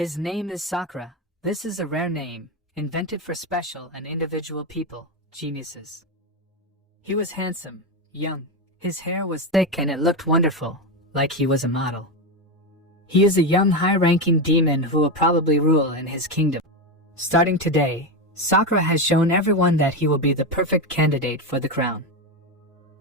His name is Sakura. This is a rare name, invented for special and individual people, geniuses. He was handsome, young, his hair was thick and it looked wonderful, like he was a model. He is a young high-ranking demon who will probably rule in his kingdom. Starting today, Sakura has shown everyone that he will be the perfect candidate for the crown.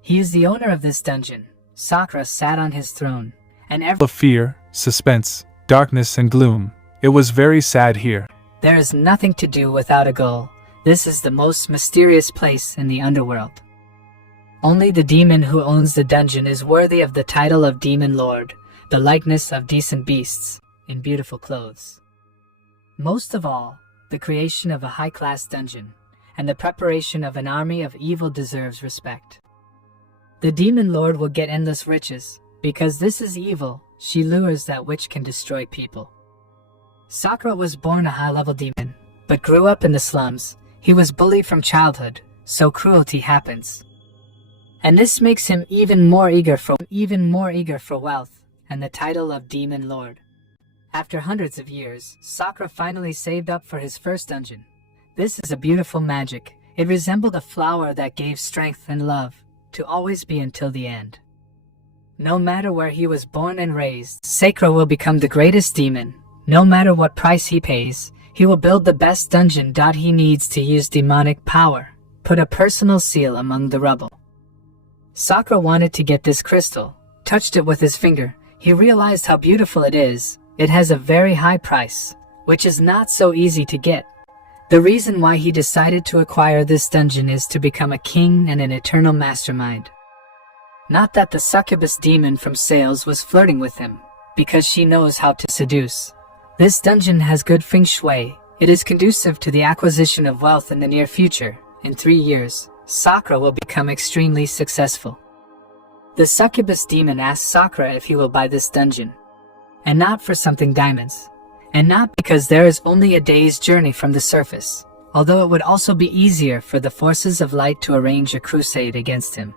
He is the owner of this dungeon. Sakura sat on his throne, and of fear, suspense, darkness and gloom. It was very sad here. There is nothing to do without a goal. This is the most mysterious place in the underworld. Only the demon who owns the dungeon is worthy of the title of Demon Lord, the likeness of decent beasts, in beautiful clothes. Most of all, the creation of a high-class dungeon, and the preparation of an army of evil deserves respect. The Demon Lord will get endless riches, because this is evil, she lures that which can destroy people. Sakura was born a high-level demon, but grew up in the slums. He was bullied from childhood, so cruelty happens. And this makes him even more eager for wealth and the title of Demon Lord. After hundreds of years, Sakura finally saved up for his first dungeon. This is a beautiful magic. It resembled a flower that gave strength and love, to always be until the end. No matter where he was born and raised, Sakura will become the greatest demon. No matter what price he pays, he will build the best dungeon. He needs to use demonic power, put a personal seal among the rubble. Sakura wanted to get this crystal, touched it with his finger. He realized how beautiful it is. It has a very high price, which is not so easy to get. The reason why he decided to acquire this dungeon is to become a king and an eternal mastermind. Not that the succubus demon from Sales was flirting with him, because she knows how to seduce. This dungeon has good feng shui. It is conducive to the acquisition of wealth in the near future. In 3 years, Sakura will become extremely successful. The succubus demon asks Sakura if he will buy this dungeon, and not for something diamonds, and not because there is only a day's journey from the surface, although it would also be easier for the forces of light to arrange a crusade against him.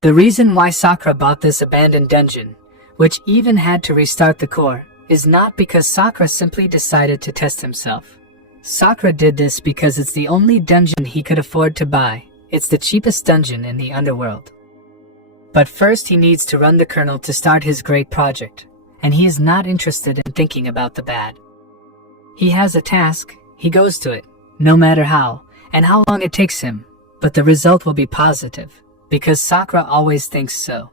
The reason why Sakura bought this abandoned dungeon, which even had to restart the core, is not because Sakura simply decided to test himself. Sakura did this because it's the only dungeon he could afford to buy. It's the cheapest dungeon in the underworld. But first he needs to run the kernel to start his great project, and he is not interested in thinking about the bad. He has a task, he goes to it, no matter how, and how long it takes him, but the result will be positive, because Sakura always thinks so.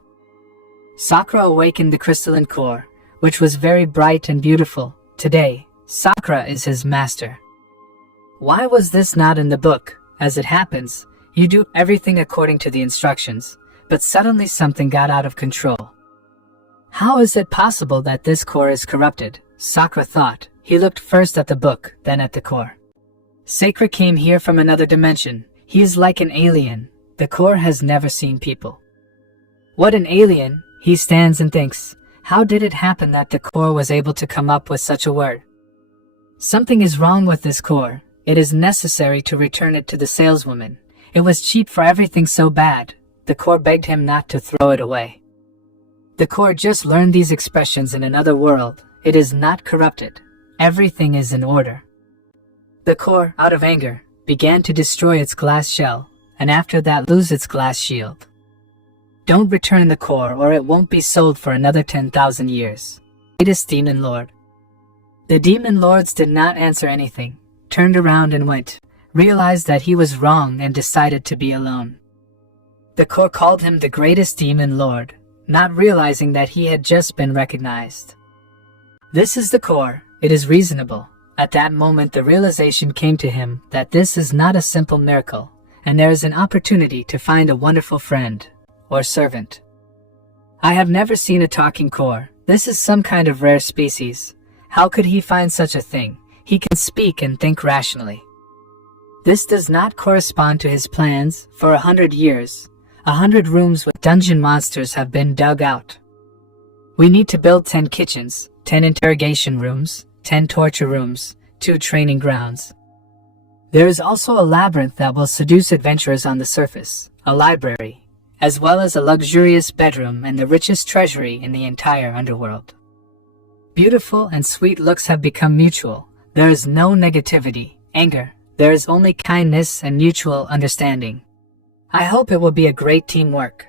Sakura awakened the crystalline core, which was very bright and beautiful. Today, Sakura is his master. Why was this not in the book? As it happens, you do everything according to the instructions, but suddenly something got out of control. How is it possible that this core is corrupted? Sakura thought. He looked first at the book, then at the core. Sakura came here from another dimension. He is like an alien. The core has never seen people. What an alien, he stands and thinks. How did it happen that the core was able to come up with such a word? Something is wrong with this core. It is necessary to return it to the saleswoman. It was cheap for everything so bad. The core begged him not to throw it away. The core just learned these expressions in another world. It is not corrupted. Everything is in order. The core, out of anger, began to destroy its glass shell, and after that lose its glass shield. Don't return the core or it won't be sold for another 10,000 years. Greatest Demon Lord. The Demon Lords did not answer anything, turned around and went, realized that he was wrong and decided to be alone. The core called him the greatest Demon Lord, not realizing that he had just been recognized. This is the core, it is reasonable. At that moment the realization came to him that this is not a simple miracle, and there is an opportunity to find a wonderful friend, or servant. I have never seen a talking core. This is some kind of rare species. How could he find such a thing? He can speak and think rationally. This does not correspond to his plans. For 100 years, 100 rooms with dungeon monsters have been dug out. We need to build 10 kitchens, 10 interrogation rooms, 10 torture rooms, 2 training grounds. There is also a labyrinth that will seduce adventurers on the surface, a library, as well as a luxurious bedroom and the richest treasury in the entire underworld. Beautiful and sweet looks have become mutual. There is no negativity, anger. There is only kindness and mutual understanding. I hope it will be a great teamwork.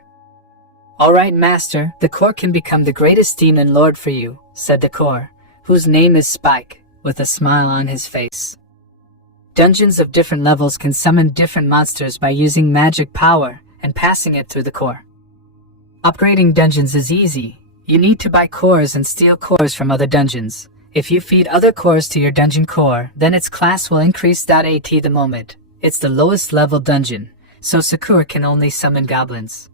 All right, Master, the core can become the greatest demon lord for you, said the core, whose name is Spike, with a smile on his face. Dungeons of different levels can summon different monsters by using magic power and passing it through the core. Upgrading dungeons is easy. You need to buy cores and steal cores from other dungeons. If you feed other cores to your dungeon core, then its class will increase. At the moment, it's the lowest level dungeon, so Sakura can only summon goblins.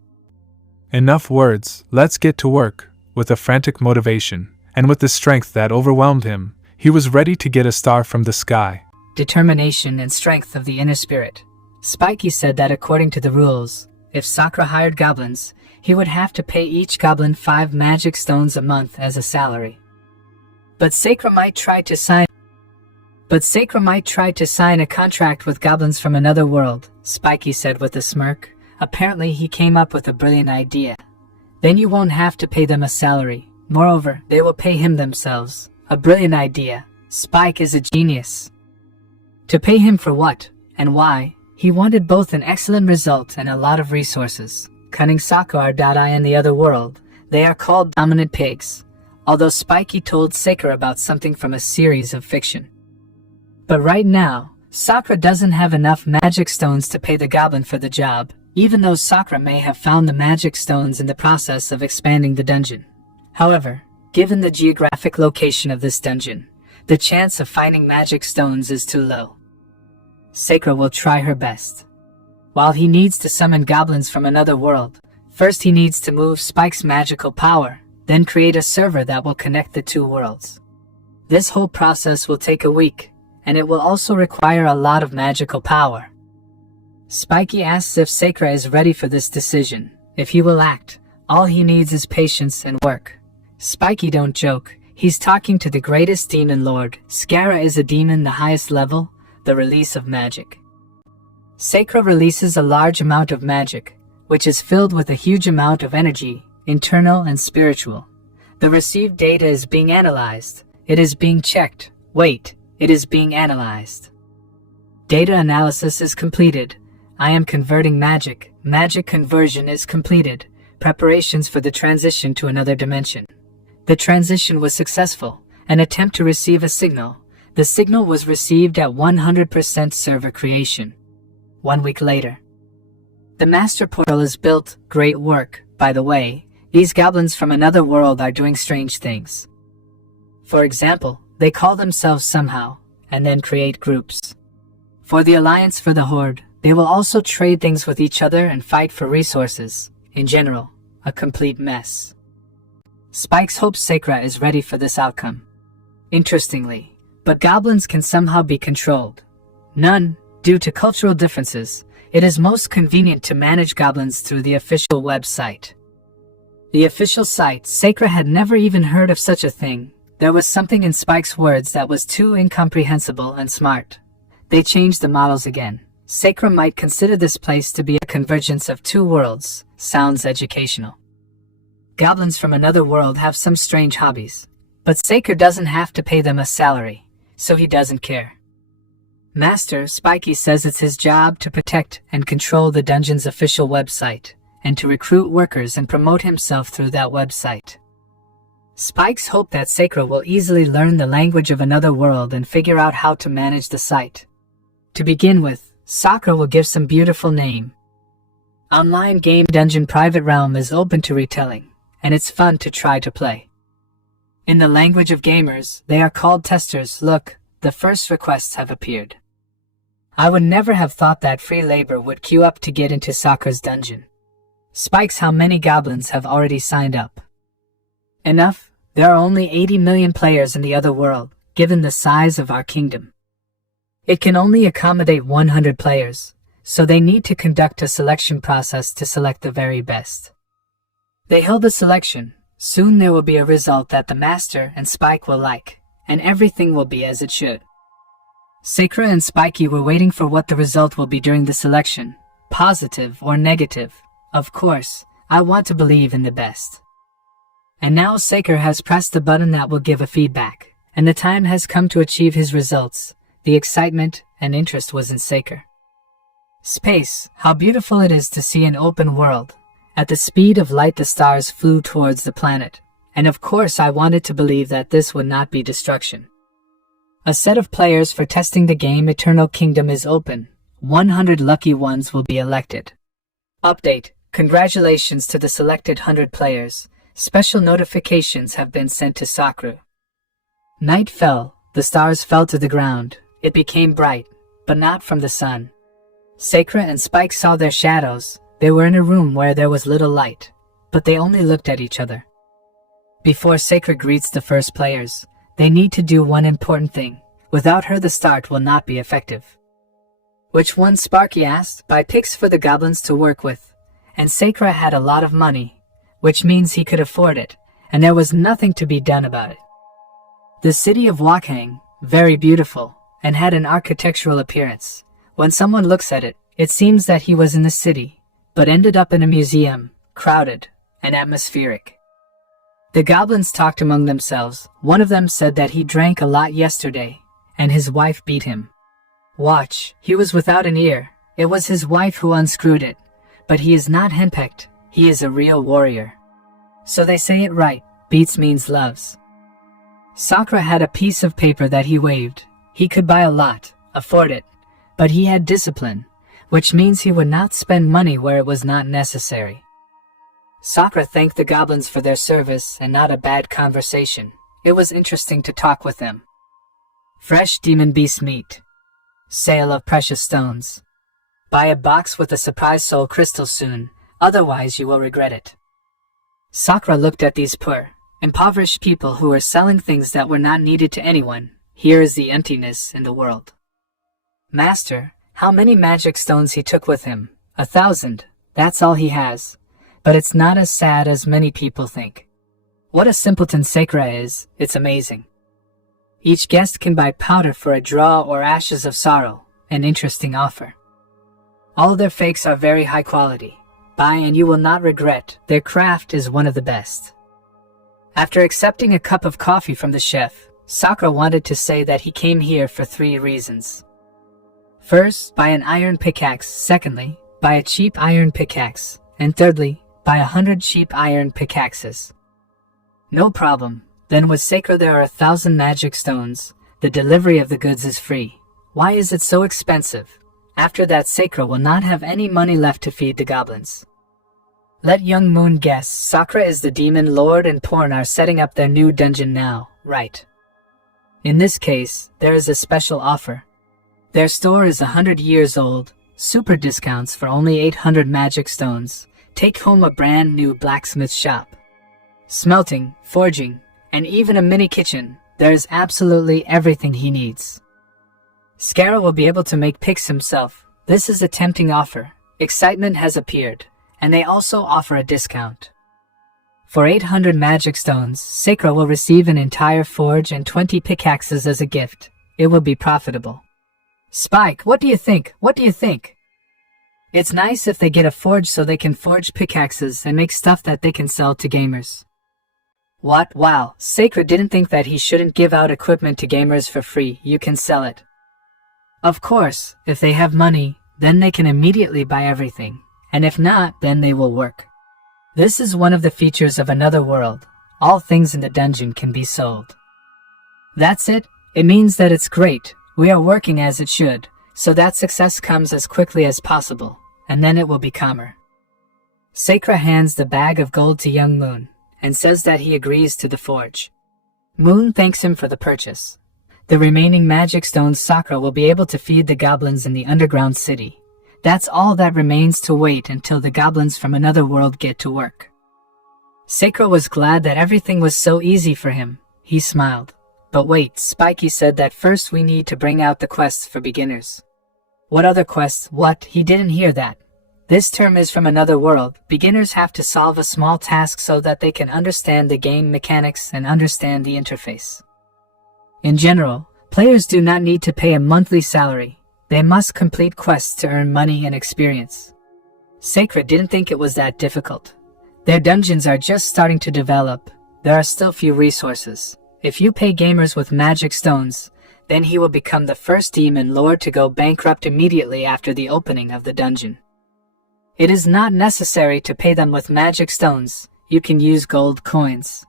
Enough words, let's get to work. With a frantic motivation, and with the strength that overwhelmed him, he was ready to get a star from the sky. Determination and strength of the inner spirit. Spikey said that according to the rules, if Sakura hired goblins, he would have to pay each goblin 5 magic stones a month as a salary. But Sakura might try to sign a contract with goblins from another world, Spikey said with a smirk. Apparently he came up with a brilliant idea. Then you won't have to pay them a salary. Moreover, they will pay him themselves. A brilliant idea. Spike is a genius. To pay him for what, and why? He wanted both an excellent result and a lot of resources. Cunning Sakura in the other world. They are called dominant pigs. Although Spikey told Sakura about something from a series of fiction. But right now, Sakura doesn't have enough magic stones to pay the goblin for the job, even though Sakura may have found the magic stones in the process of expanding the dungeon. However, given the geographic location of this dungeon, the chance of finding magic stones is too low. Sakura will try her best. While he needs to summon goblins from another world, first he needs to move Spike's magical power, then create a server that will connect the two worlds. This whole process will take a week, and it will also require a lot of magical power. Spikey asks if Sakura is ready for this decision. If he will act, all he needs is patience and work. Spikey don't joke, he's talking to the greatest demon lord. Sakura is a demon the highest level, the release of magic. Sakura releases a large amount of magic, which is filled with a huge amount of energy, internal and spiritual. The received data is being analyzed. It is being checked. Wait, it is being analyzed. Data analysis is completed. I am converting magic. Magic conversion is completed. Preparations for the transition to another dimension. The transition was successful. An attempt to receive a signal. The signal was received at 100% server creation. 1 week later. The master portal is built. Great work, by the way. These goblins from another world are doing strange things. For example, they call themselves somehow, and then create groups. For the Alliance for the Horde, they will also trade things with each other and fight for resources. In general, a complete mess. Spikes hopes Sakura is ready for this outcome. Interestingly, but goblins can somehow be controlled. None, due to cultural differences, it is most convenient to manage goblins through the official website. The official site, Sakura had never even heard of such a thing. There was something in Spike's words that was too incomprehensible and smart. They changed the models again. Sakura might consider this place to be a convergence of two worlds. Sounds educational. Goblins from another world have some strange hobbies. But Sakura doesn't have to pay them a salary, so he doesn't care. Master Spikey says it's his job to protect and control the dungeon's official website, and to recruit workers and promote himself through that website. Spikes hope that Sakura will easily learn the language of another world and figure out how to manage the site. To begin with, Sakura will give some beautiful name. Online game Dungeon Private Realm is open to retelling, and it's fun to try to play. In the language of gamers, they are called testers. Look, the first requests have appeared. I would never have thought that free labor would queue up to get into Sakura's dungeon. Spikes, how many goblins have already signed up? Enough, there are only 80 million players in the other world, given the size of our kingdom. It can only accommodate 100 players, so they need to conduct a selection process to select the very best. They held a selection. Soon there will be a result that the Master and Spike will like, and everything will be as it should. Sakura and Spikey were waiting for what the result will be during the selection, positive or negative. Of course, I want to believe in the best. And now Saker has pressed the button that will give a feedback, and the time has come to achieve his results. The excitement and interest was in Saker. Space, how beautiful it is to see an open world. At the speed of light the stars flew towards the planet, and of course I wanted to believe that this would not be destruction. A set of players for testing the game Eternal Kingdom is open. 100 lucky ones will be elected. Update. Congratulations to the selected 100 players. Special notifications have been sent to Sakura. Night fell, the stars fell to the ground. It became bright, but not from the sun. Sakura and Spike saw their shadows. They were in a room where there was little light, but they only looked at each other. Before Sakura greets the first players, they need to do one important thing. Without her the start will not be effective. Which one? Sparky asked. Buy picks for the goblins to work with. And Sakura had a lot of money, which means he could afford it, and there was nothing to be done about it. The city of Wakhang, very beautiful, and had an architectural appearance. When someone looks at it, it seems that he was in the city, but ended up in a museum, crowded and atmospheric. The goblins talked among themselves. One of them said that he drank a lot yesterday, and his wife beat him. Watch, he was without an ear. It was his wife who unscrewed it, but he is not henpecked. He is a real warrior. So they say it right, beats means loves. Sakura had a piece of paper that he waved. He could buy a lot, afford it, but he had discipline, which means he would not spend money where it was not necessary. Sakura thanked the goblins for their service and not a bad conversation. It was interesting to talk with them. Fresh demon beast meat. Sale of precious stones. Buy a box with a surprise soul crystal soon, otherwise you will regret it. Sakura looked at these poor, impoverished people who were selling things that were not needed to anyone. Here is the emptiness in the world. Master, how many magic stones he took with him? 1,000. That's all he has. But it's not as sad as many people think. What a simpleton Sakura is, it's amazing. Each guest can buy powder for a draw or ashes of sorrow, an interesting offer. All their fakes are very high quality. Buy and you will not regret, their craft is one of the best. After accepting a cup of coffee from the chef, Sakura wanted to say that he came here for 3 reasons. First, buy an iron pickaxe. Secondly, buy a cheap iron pickaxe. And thirdly, buy 100 cheap iron pickaxes. No problem. Then with Sakura there are 1,000 magic stones. The delivery of the goods is free. Why is it so expensive? After that Sakura will not have any money left to feed the goblins. Let Young Moon guess. Sakura is the demon lord and Porn are setting up their new dungeon now, right? In this case, there is a special offer. Their store is 100 years old, super discounts for only 800 magic stones. Take home a brand new blacksmith shop. Smelting, forging, and even a mini kitchen. There is absolutely everything he needs. Scarra will be able to make picks himself. This is a tempting offer. Excitement has appeared, and they also offer a discount. For 800 magic stones, Sakura will receive an entire forge and 20 pickaxes as a gift. It will be profitable. Spike, what do you think? What do you think? It's nice if they get a forge so they can forge pickaxes and make stuff that they can sell to gamers. What? Wow, Sakura didn't think that he shouldn't give out equipment to gamers for free. You can sell it. Of course, if they have money, then they can immediately buy everything. And if not, then they will work. This is one of the features of another world. All things in the dungeon can be sold. That's it. It means that it's great. We are working as it should, so that success comes as quickly as possible, and then it will be calmer. Sakura hands the bag of gold to Young Moon, and says that he agrees to the forge. Moon thanks him for the purchase. The remaining magic stones Sakura will be able to feed the goblins in the underground city. That's all that remains to wait until the goblins from another world get to work. Sakura was glad that everything was so easy for him. He smiled. But wait, Spikey said that first we need to bring out the quests for beginners. What other quests? What? He didn't hear that. This term is from another world. Beginners have to solve a small task so that they can understand the game mechanics and understand the interface. In general, players do not need to pay a monthly salary. They must complete quests to earn money and experience. Sakura didn't think it was that difficult. Their dungeons are just starting to develop, there are still few resources. If you pay gamers with magic stones, then he will become the first demon lord to go bankrupt immediately after the opening of the dungeon. It is not necessary to pay them with magic stones, you can use gold coins.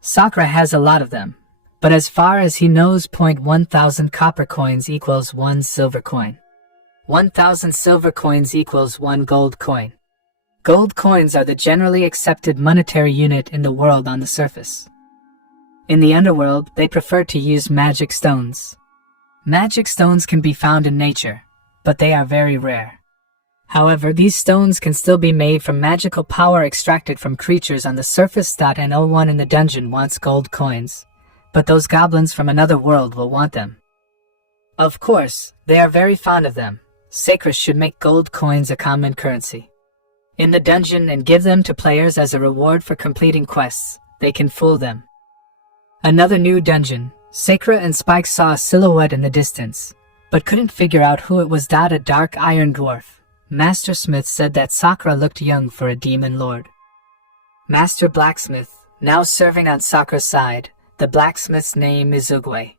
Sakura has a lot of them, but as far as he knows 1,000 copper coins equals 1 silver coin. 1,000 silver coins equals 1 gold coin. Gold coins are the generally accepted monetary unit in the world on the surface. In the underworld, they prefer to use magic stones. Magic stones can be found in nature, but they are very rare. However, these stones can still be made from magical power extracted from creatures on the surface. And no one in the dungeon wants gold coins, but those goblins from another world will want them. Of course, they are very fond of them. Sakura should make gold coins a common currency in the dungeon and give them to players as a reward for completing quests. They can fool them. Another new dungeon. Sakura and Spike saw a silhouette in the distance, but couldn't figure out who it was. A dark iron dwarf. Master Smith said that Sakura looked young for a demon lord. Master Blacksmith, now serving on Sakura's side, the blacksmith's name is Ugwe.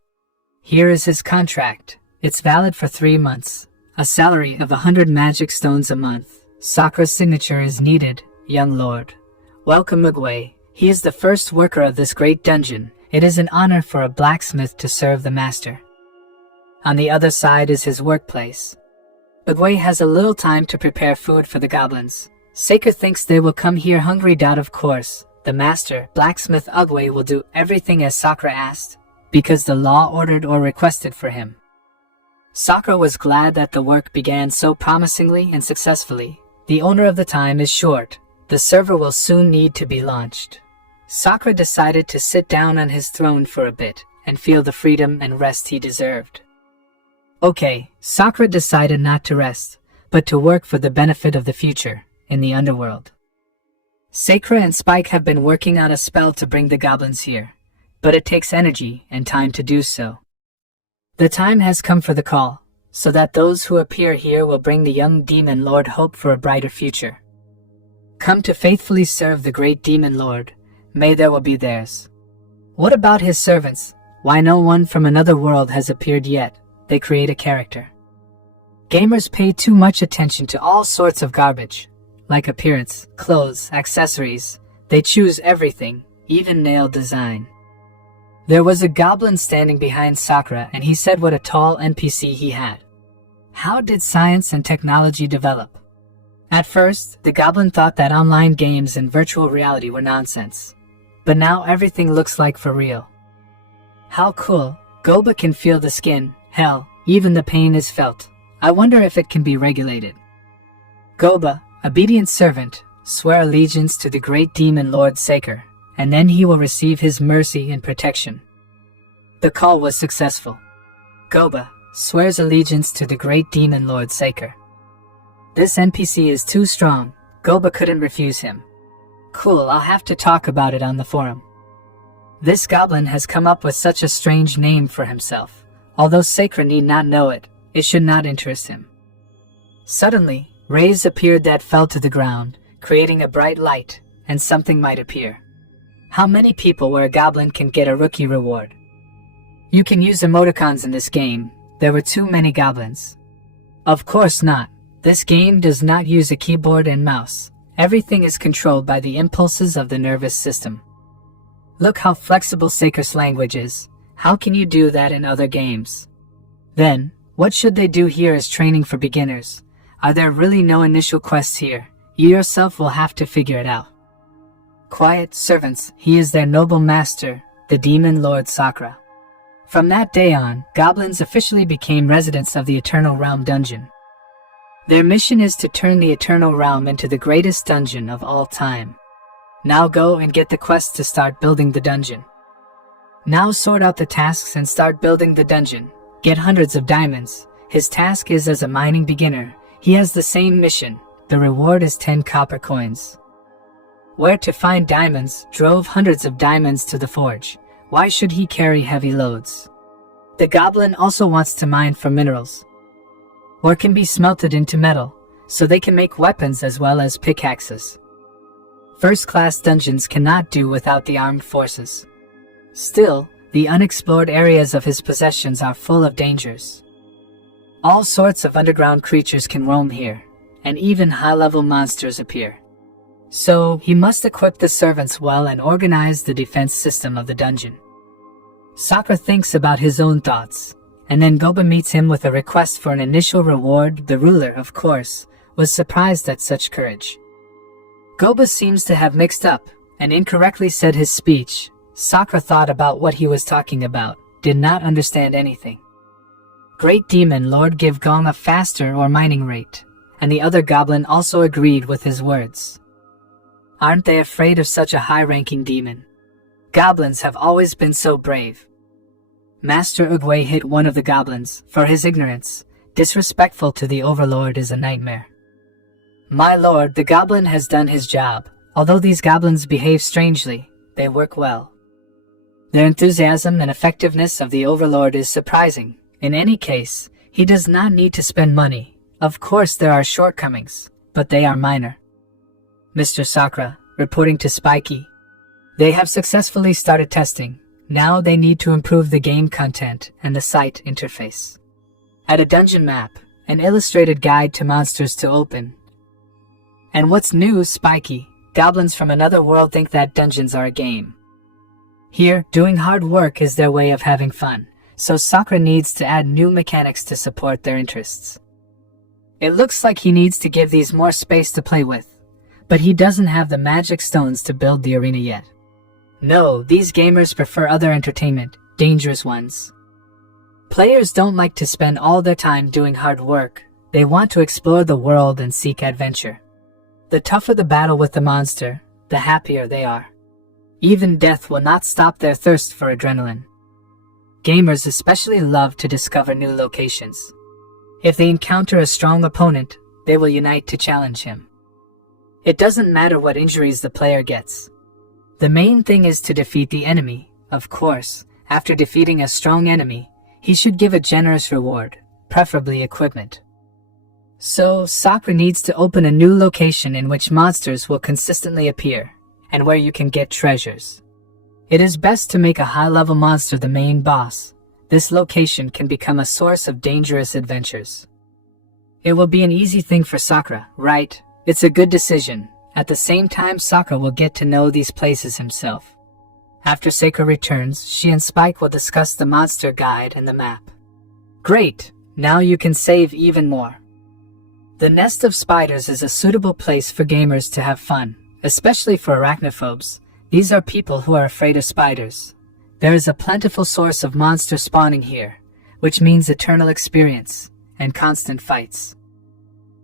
Here is his contract. It's valid for 3 months. A salary of 100 magic stones a month. Sakura's signature is needed, young lord. Welcome Ugwe. He is the first worker of this great dungeon. It is an honor for a blacksmith to serve the master. On the other side is his workplace. Ugwe has a little time to prepare food for the goblins. Sakura thinks they will come here hungry. Of course, the master, blacksmith Ugwe, will do everything as Sakura asked, because the law ordered or requested for him. Sakura was glad that the work began so promisingly and successfully. The owner of the time is short. The server will soon need to be launched. Sakura decided to sit down on his throne for a bit and feel the freedom and rest he deserved. Okay, Sakura decided not to rest, but to work for the benefit of the future, in the underworld. Sakura and Spike have been working on a spell to bring the goblins here, but it takes energy and time to do so. The time has come for the call, so that those who appear here will bring the young demon lord hope for a brighter future. Come to faithfully serve the great demon lord, may there will be theirs. What about his servants? Why no one from another world has appeared yet? They create a character. Gamers pay too much attention to all sorts of garbage, like appearance, clothes, accessories. They choose everything, even nail design. There was a goblin standing behind Sakura and he said what a tall NPC he had. How did science and technology develop? At first, the goblin thought that online games and virtual reality were nonsense. But now everything looks like for real. How cool, Goba can feel the skin, hell, even the pain is felt. I wonder if it can be regulated. Goba, obedient servant, swear allegiance to the great demon lord Sakura, and then he will receive his mercy and protection. The call was successful. Goba swears allegiance to the great demon lord Sakura. This NPC is too strong. Goba couldn't refuse him. Cool, I'll have to talk about it on the forum. This goblin has come up with such a strange name for himself. Although Sakura need not know it, it should not interest him. Suddenly, rays appeared that fell to the ground, creating a bright light, and something might appear. How many people where a goblin can get a rookie reward? You can use emoticons in this game. There were too many goblins. Of course not. This game does not use a keyboard and mouse. Everything is controlled by the impulses of the nervous system. Look how flexible Sakura's language is. How can you do that in other games? Then, what should they do here as training for beginners? Are there really no initial quests here? You yourself will have to figure it out. Quiet servants, he is their noble master, the demon lord Sakura. From that day on, goblins officially became residents of the Eternal Realm dungeon. Their mission is to turn the Eternal Realm into the greatest dungeon of all time. Now go and get the quest to start building the dungeon. Now sort out the tasks and start building the dungeon. Get hundreds of diamonds. His task is as a mining beginner. He has the same mission. The reward is 10 copper coins. Where to find diamonds? Drove hundreds of diamonds to the forge. Why should he carry heavy loads? The goblin also wants to mine for minerals, or can be smelted into metal, so they can make weapons as well as pickaxes. First-class dungeons cannot do without the armed forces. Still, the unexplored areas of his possessions are full of dangers. All sorts of underground creatures can roam here, and even high-level monsters appear. So, he must equip the servants well and organize the defense system of the dungeon. Sakura thinks about his own thoughts, and then Goba meets him with a request for an initial reward. The ruler, of course, was surprised at such courage. Goba seems to have mixed up and incorrectly said his speech. Sakura thought about what he was talking about, did not understand anything. Great Demon Lord, give Gong a faster or mining rate, and the other goblin also agreed with his words. Aren't they afraid of such a high-ranking demon? Goblins have always been so brave. Master Uguay hit one of the goblins for his ignorance. Disrespectful to the overlord is a nightmare. My lord, the goblin has done his job. Although these goblins behave strangely, they work well. Their enthusiasm and effectiveness of the overlord is surprising. In any case, he does not need to spend money. Of course there are shortcomings, but they are minor. Mr. Sakura, reporting to Spiky. They have successfully started testing. Now they need to improve the game content and the site interface. Add a dungeon map, an illustrated guide to monsters to open. And what's new, Spiky? Goblins from another world think that dungeons are a game. Here, doing hard work is their way of having fun, so Sakura needs to add new mechanics to support their interests. It looks like he needs to give these more space to play with, but he doesn't have the magic stones to build the arena yet. No, these gamers prefer other entertainment, dangerous ones. Players don't like to spend all their time doing hard work. They want to explore the world and seek adventure. The tougher the battle with the monster, the happier they are. Even death will not stop their thirst for adrenaline. Gamers especially love to discover new locations. If they encounter a strong opponent, they will unite to challenge him. It doesn't matter what injuries the player gets. The main thing is to defeat the enemy. Of course, after defeating a strong enemy, he should give a generous reward, preferably equipment. So, Sakura needs to open a new location in which monsters will consistently appear, and where you can get treasures. It is best to make a high-level monster the main boss. This location can become a source of dangerous adventures. It will be an easy thing for Sakura, right? It's a good decision. At the same time, Sakura will get to know these places himself. After Sakura returns, she and Spike will discuss the monster guide and the map. Great! Now you can save even more. The nest of spiders is a suitable place for gamers to have fun, especially for arachnophobes. These are people who are afraid of spiders. There is a plentiful source of monster spawning here, which means eternal experience and constant fights.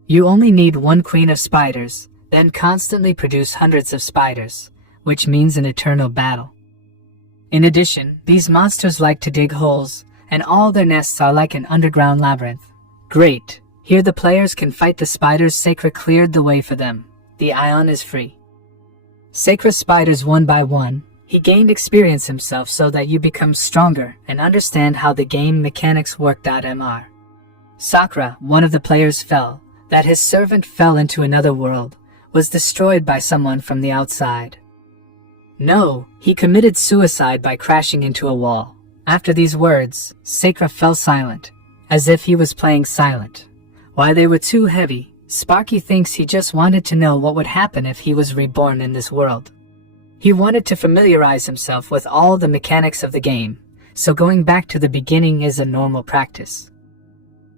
You only need one queen of spiders, then constantly produce hundreds of spiders, which means an eternal battle. In addition, these monsters like to dig holes, and all their nests are like an underground labyrinth. Great! Here the players can fight the spiders. Sakura cleared the way for them. The ion is free. Sakura spiders one by one. He gained experience himself so that you become stronger and understand how the game mechanics work. Mr. Sakura, one of the players fell, that his servant fell into another world, was destroyed by someone from the outside. No, he committed suicide by crashing into a wall. After these words, Sakura fell silent, as if he was playing silent. Why they were too heavy, Sparky thinks he just wanted to know what would happen if he was reborn in this world. He wanted to familiarize himself with all the mechanics of the game, so going back to the beginning is a normal practice.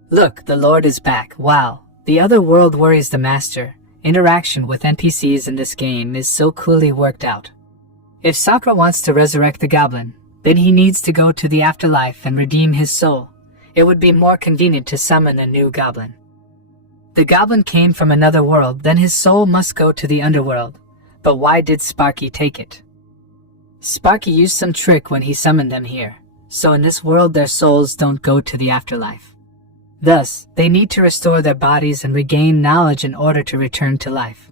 Look, the Lord is back. Wow, the other world worries the master. Interaction with NPCs in this game is so coolly worked out. If Sakura wants to resurrect the goblin, then he needs to go to the afterlife and redeem his soul. It would be more convenient to summon a new goblin. The goblin came from another world, then his soul must go to the underworld. But why did Sparky take it? Sparky used some trick when he summoned them here, so in this world their souls don't go to the afterlife. Thus, they need to restore their bodies and regain knowledge in order to return to life.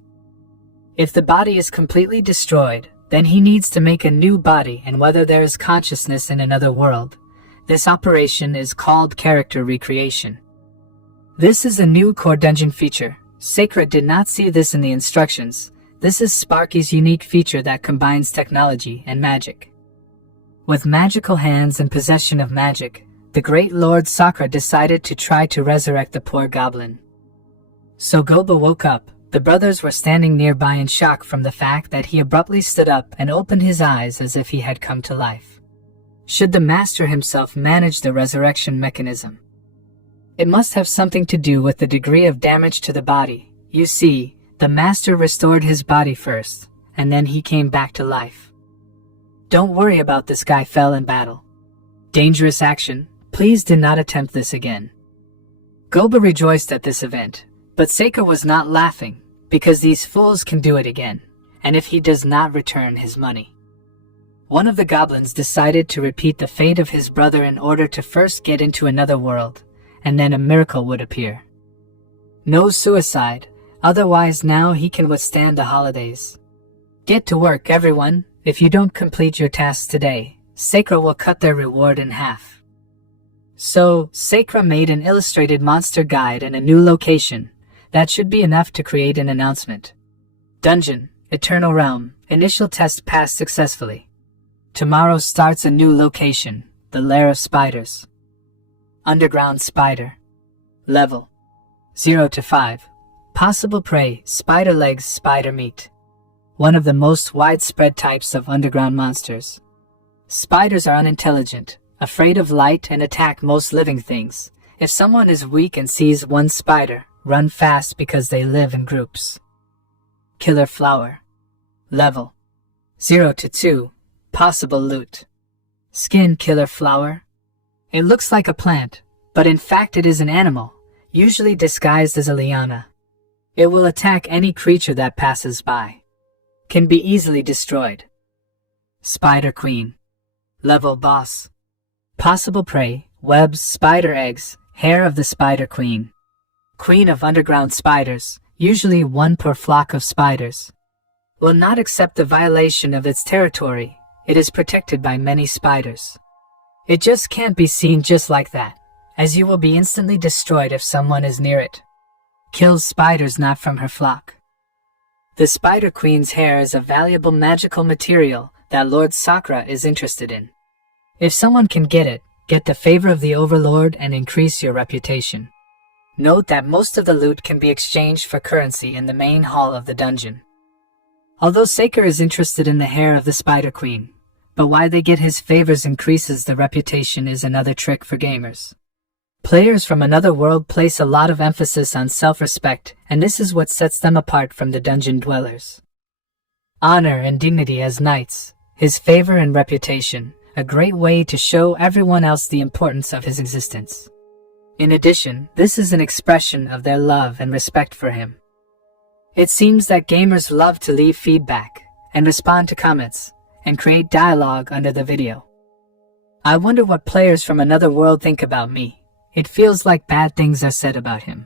If the body is completely destroyed, then he needs to make a new body, and whether there is consciousness in another world, this operation is called character recreation. This is a new core dungeon feature. Sakura did not see this in the instructions. This is Sparky's unique feature that combines technology and magic. With magical hands and possession of magic, the great Lord Sakura decided to try to resurrect the poor goblin. So Goba woke up. The brothers were standing nearby in shock from the fact that he abruptly stood up and opened his eyes as if he had come to life. Should the master himself manage the resurrection mechanism? It must have something to do with the degree of damage to the body. You see, the master restored his body first, and then he came back to life. Don't worry about this guy fell in battle. Dangerous action, please do not attempt this again. Goba rejoiced at this event, but Seika was not laughing, because these fools can do it again, and if he does not return his money. One of the goblins decided to repeat the fate of his brother in order to first get into another world, and then a miracle would appear. No suicide, otherwise now he can withstand the holidays. Get to work, everyone. If you don't complete your tasks today, Sakura will cut their reward in half. So, Sakura made an illustrated monster guide and a new location. That should be enough to create an announcement. Dungeon, Eternal Realm, initial test passed successfully. Tomorrow starts a new location, the Lair of Spiders. Underground Spider. Level 0 to 5. Possible prey, spider legs, spider meat. One of the most widespread types of underground monsters. Spiders are unintelligent, afraid of light, and attack most living things. If someone is weak and sees one spider, run fast because they live in groups. Killer Flower. Level 0 to 2. Possible loot. Skin Killer Flower. It looks like a plant, but in fact it is an animal, usually disguised as a liana. It will attack any creature that passes by. Can be easily destroyed. Spider Queen. Level Boss. Possible prey, webs, spider eggs, hair of the Spider Queen. Queen of underground spiders, usually one per flock of spiders. Will not accept the violation of its territory. It is protected by many spiders. It just can't be seen just like that, as you will be instantly destroyed if someone is near it. Kills spiders not from her flock. The Spider Queen's hair is a valuable magical material that Lord Sakura is interested in. If someone can get it, get the favor of the Overlord and increase your reputation. Note that most of the loot can be exchanged for currency in the main hall of the dungeon. Although Sakura is interested in the hair of the Spider Queen, but why they get his favors increases the reputation is another trick for gamers. Players from another world place a lot of emphasis on self-respect, and this is what sets them apart from the dungeon dwellers. Honor and dignity as knights, his favor and reputation, a great way to show everyone else the importance of his existence. In addition, this is an expression of their love and respect for him. It seems that gamers love to leave feedback, and respond to comments, and create dialogue under the video. I wonder what players from another world think about me. It feels like bad things are said about him.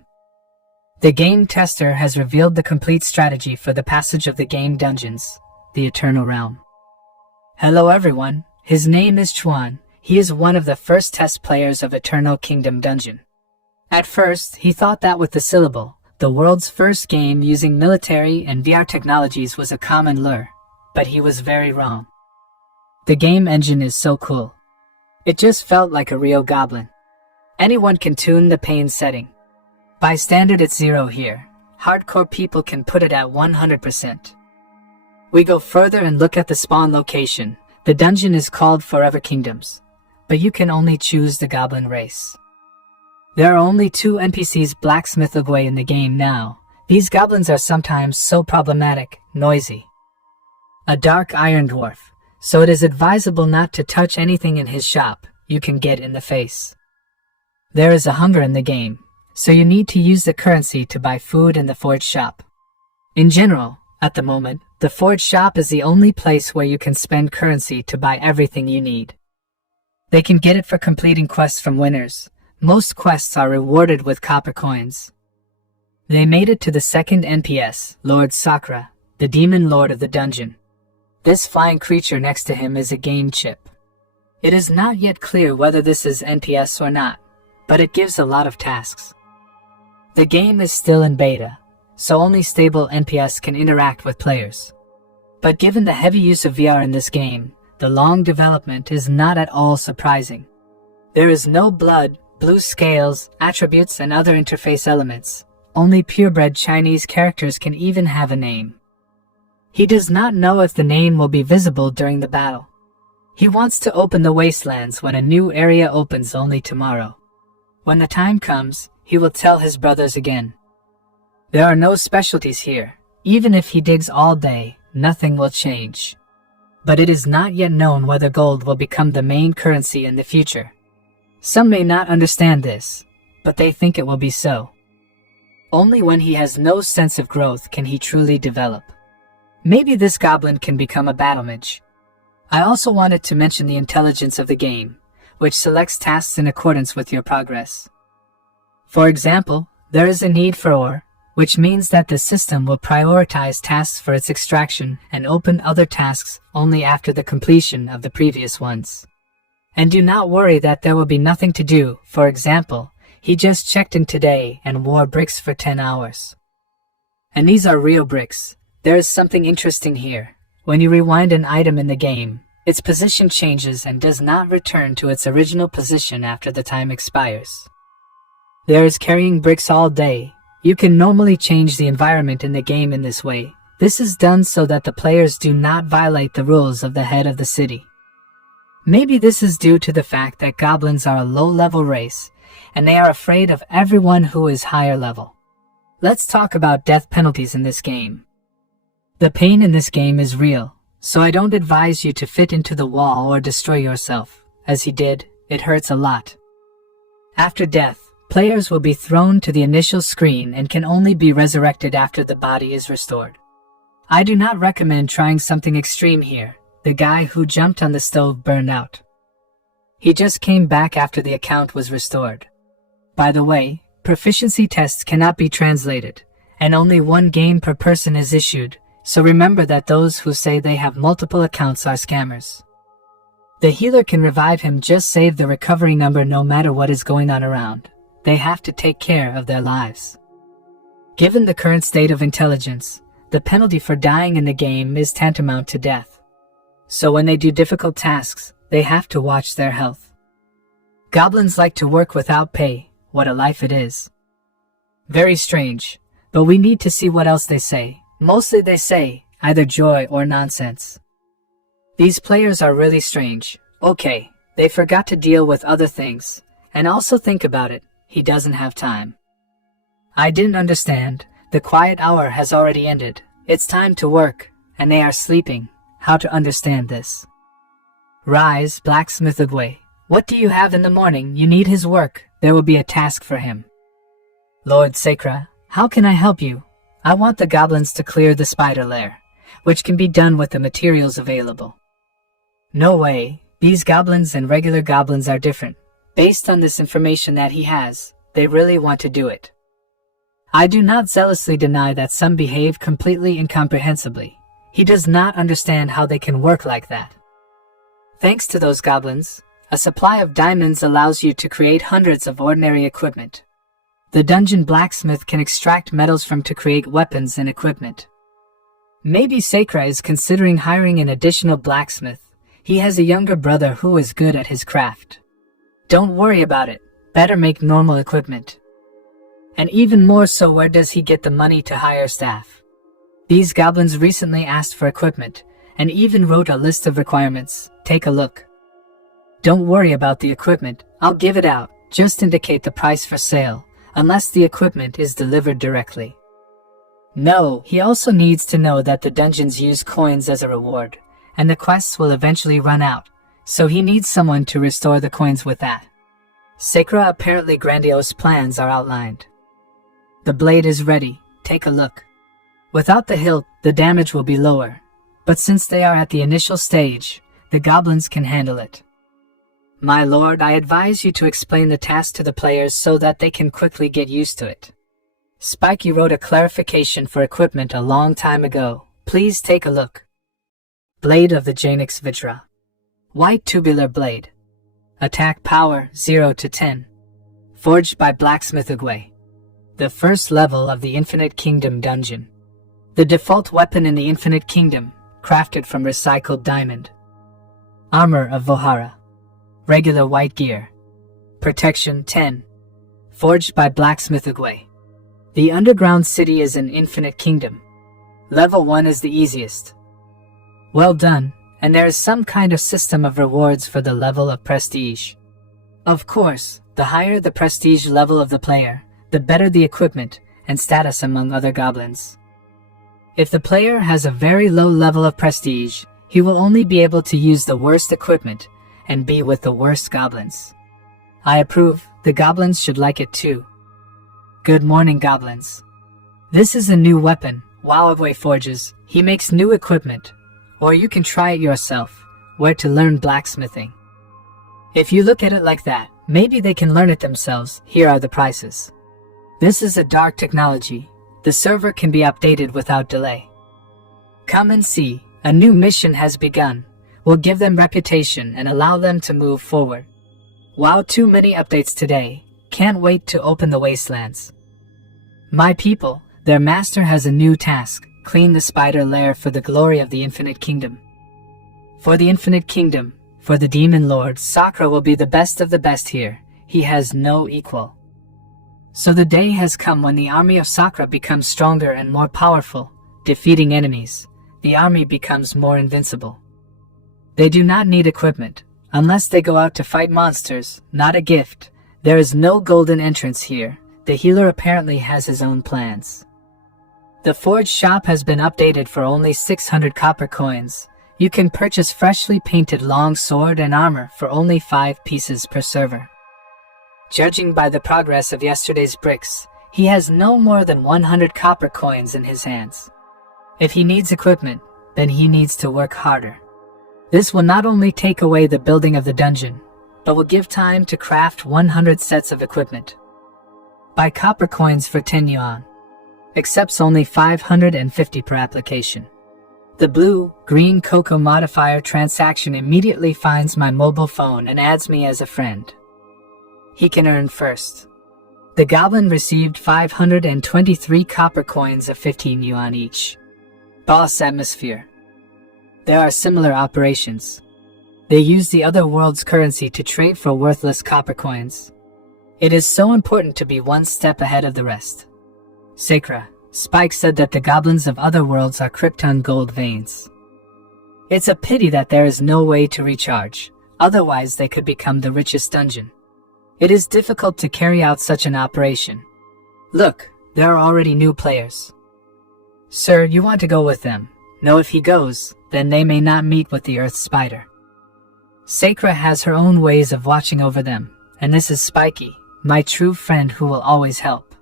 The game tester has revealed the complete strategy for the passage of the game dungeons, the Eternal Realm. Hello everyone, his name is Chuan. He is one of the first test players of Eternal Kingdom Dungeon. At first, he thought that with the syllable, the world's first game using military and VR technologies was a common lure, but he was very wrong. The game engine is so cool. It just felt like a real goblin. Anyone can tune the pain setting. By standard it's 0 here. Hardcore people can put it at 100%. We go further and look at the spawn location. The dungeon is called Forever Kingdoms, but you can only choose the goblin race. There are only 2 NPCs Blacksmith Ogway in the game now. These goblins are sometimes so problematic, noisy. A dark iron dwarf, so it is advisable not to touch anything in his shop you can get in the face. There is a hunger in the game, so you need to use the currency to buy food in the forge shop. In general, at the moment, the forge shop is the only place where you can spend currency to buy everything you need. They can get it for completing quests from winners. Most quests are rewarded with copper coins. They made it to the second NPS, Lord Sakura, the demon lord of the dungeon. This flying creature next to him is a game chip. It is not yet clear whether this is NPS or not, but it gives a lot of tasks. The game is still in beta, so only stable NPS can interact with players. But given the heavy use of VR in this game, the long development is not at all surprising. There is no blood, blue scales, attributes, and other interface elements. Only purebred Chinese characters can even have a name. He does not know if the name will be visible during the battle. He wants to open the wastelands when a new area opens only tomorrow. When the time comes, he will tell his brothers again. There are no specialties here. Even if he digs all day, nothing will change. But it is not yet known whether gold will become the main currency in the future. Some may not understand this, but they think it will be so. Only when he has no sense of growth can he truly develop. Maybe this goblin can become a battle mage. I also wanted to mention the intelligence of the game, which selects tasks in accordance with your progress. For example, there is a need for ore, which means that the system will prioritize tasks for its extraction and open other tasks only after the completion of the previous ones. And do not worry that there will be nothing to do. For example, he just checked in today and wore bricks for 10 hours. And these are real bricks. There is something interesting here. When you rewind an item in the game, its position changes and does not return to its original position after the time expires. There is carrying bricks all day. You can normally change the environment in the game in this way. This is done so that the players do not violate the rules of the head of the city. Maybe this is due to the fact that goblins are a low-level race, and they are afraid of everyone who is higher level. Let's talk about death penalties in this game. The pain in this game is real, so I don't advise you to fit into the wall or destroy yourself. As he did, it hurts a lot. After death, players will be thrown to the initial screen and can only be resurrected after the body is restored. I do not recommend trying something extreme here. The guy who jumped on the stove burned out. He just came back after the account was restored. By the way, proficiency tests cannot be translated, and only one game per person is issued, so remember that those who say they have multiple accounts are scammers. The healer can revive him, just save the recovery number no matter what is going on around. They have to take care of their lives. Given the current state of intelligence, the penalty for dying in the game is tantamount to death. So when they do difficult tasks, they have to watch their health. Goblins like to work without pay. What a life it is. Very strange, but we need to see what else they say. Mostly they say either joy or nonsense. These players are really strange. Okay, they forgot to deal with other things, and also think about it. He doesn't have time. I didn't understand. The quiet hour has already ended. It's time to work, and they are sleeping. How to understand this? Rise, blacksmith Ugwe. What do you have in the morning? You need his work. There will be a task for him. Lord Sakra, how can I help you? I want the goblins to clear the spider lair, which can be done with the materials available. No way. These goblins and regular goblins are different. Based on this information that he has, they really want to do it. I do not zealously deny that some behave completely incomprehensibly. He does not understand how they can work like that. Thanks to those goblins, a supply of diamonds allows you to create hundreds of ordinary equipment. The dungeon blacksmith can extract metals from to create weapons and equipment. Maybe Sakra is considering hiring an additional blacksmith. He has a younger brother who is good at his craft. Don't worry about it. Better make normal equipment. And even more so, where does he get the money to hire staff? These goblins recently asked for equipment, and even wrote a list of requirements. Take a look. Don't worry about the equipment. I'll give it out. Just indicate the price for sale, unless the equipment is delivered directly. No, he also needs to know that the dungeons use coins as a reward, and the quests will eventually run out, so he needs someone to restore the coins with that. Sakra, apparently grandiose plans are outlined. The blade is ready. Take a look. Without the hilt, the damage will be lower, but since they are at the initial stage, the goblins can handle it. My lord, I advise you to explain the task to the players so that they can quickly get used to it. Spiky wrote a clarification for equipment a long time ago. Please take a look. Blade of the Janix Vitra. White tubular blade. Attack power 0 to 10. Forged by Blacksmith Ugwe. the first level of the Infinite Kingdom dungeon. The default weapon in the Infinite Kingdom, crafted from recycled diamond. Armor of Vohara. Regular white gear. Protection 10. Forged by Blacksmith Uguay. The underground city is an Infinite Kingdom. Level 1 is the easiest. Well done, and there is some kind of system of rewards for the level of prestige. Of course, the higher the prestige level of the player, the better the equipment and status among other goblins. If the player has a very low level of prestige, he will only be able to use the worst equipment and be with the worst goblins. I approve, the goblins should like it too. Good morning, goblins. This is a new weapon, Wowaway forges. He makes new equipment, or you can try it yourself, where to learn blacksmithing. If you look at it like that, maybe they can learn it themselves. Here are the prices. This is a dark technology. The server can be updated without delay. Come and see, a new mission has begun. We'll give them reputation and allow them to move forward. Wow, too many updates today. Can't wait to open the wastelands. My people, their master has a new task. Clean the spider lair for the glory of the Infinite Kingdom. For the Infinite Kingdom, for the Demon Lord, Sakura will be the best of the best here. He has no equal. So the day has come when the army of Sakura becomes stronger and more powerful, defeating enemies. The army becomes more invincible. They do not need equipment, unless they go out to fight monsters, not a gift. There is no golden entrance here. The healer apparently has his own plans. The forge shop has been updated for only 600 copper coins. You can purchase freshly painted long sword and armor for only 5 pieces per server. Judging by the progress of yesterday's bricks, he has no more than 100 copper coins in his hands. If he needs equipment, then he needs to work harder. This will not only take away the building of the dungeon, but will give time to craft 100 sets of equipment. Buy copper coins for 10 yuan. Accepts only 550 per application. The blue-green cocoa modifier transaction immediately finds my mobile phone and adds me as a friend. He can earn first. The goblin received 523 copper coins of 15 yuan each. Boss atmosphere. There are similar operations. They use the other world's currency to trade for worthless copper coins. It is so important to be one step ahead of the rest. Sakura, Spike said that the goblins of other worlds are Krypton gold veins. It's a pity that there is no way to recharge, otherwise they could become the richest dungeon. It is difficult to carry out such an operation. Look, there are already new players. Sir, you want to go with them. No, if he goes, then they may not meet with the Earth Spider. Sakura has her own ways of watching over them, and this is Spiky, my true friend who will always help.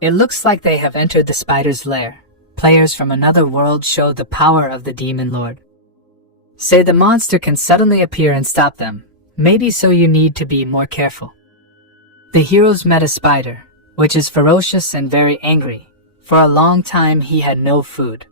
It looks like they have entered the spider's lair. Players from another world show the power of the Demon Lord. Say the monster can suddenly appear and stop them. Maybe so you need to be more careful. The heroes met a spider, which is ferocious and very angry. For a long time he had no food.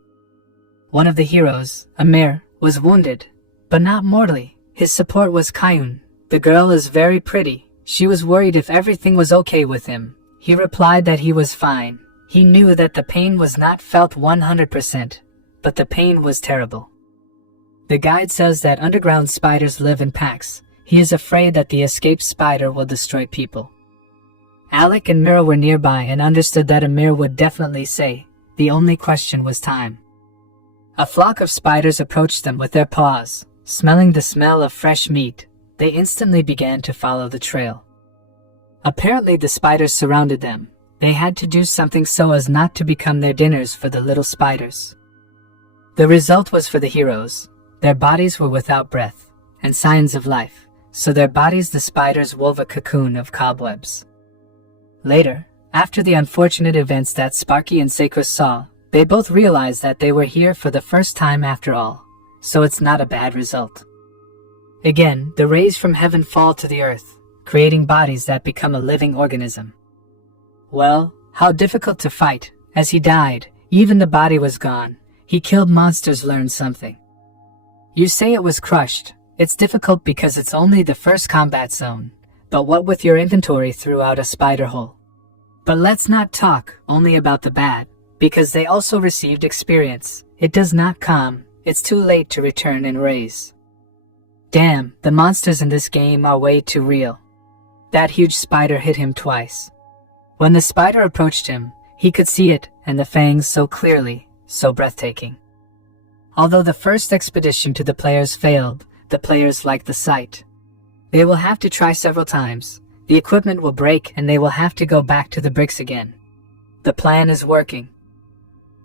One of the heroes, Amir, was wounded, but not mortally. His support was Kayun. The girl is very pretty. She was worried if everything was okay with him. He replied that he was fine. He knew that the pain was not felt 100%, but the pain was terrible. The guide says that underground spiders live in packs. He is afraid that the escaped spider will destroy people. Alec and Mira were nearby and understood that Amir would definitely say, the only question was time. A flock of spiders approached them with their paws. Smelling the smell of fresh meat, they instantly began to follow the trail. Apparently the spiders surrounded them. They had to do something so as not to become their dinners for the little spiders. The result was for the heroes. Their bodies were without breath and signs of life. So their bodies the spiders wove a cocoon of cobwebs. Later, after the unfortunate events that Sparky and Sakura saw, they both realized that they were here for the first time after all, so it's not a bad result. Again, the rays from heaven fall to the earth, creating bodies that become a living organism. Well, how difficult to fight. As he died, even the body was gone. He killed monsters, learned something. You say it was crushed. It's difficult because it's only the first combat zone, but what with your inventory throughout a spider hole? But let's not talk only about the bad, because they also received experience. It does not come, it's too late to return and raise. Damn, the monsters in this game are way too real. That huge spider hit him twice. When the spider approached him, he could see it and the fangs so clearly, so breathtaking. Although the first expedition to the players failed, the players liked the sight. They will have to try several times. The equipment will break and they will have to go back to the bricks again. The plan is working.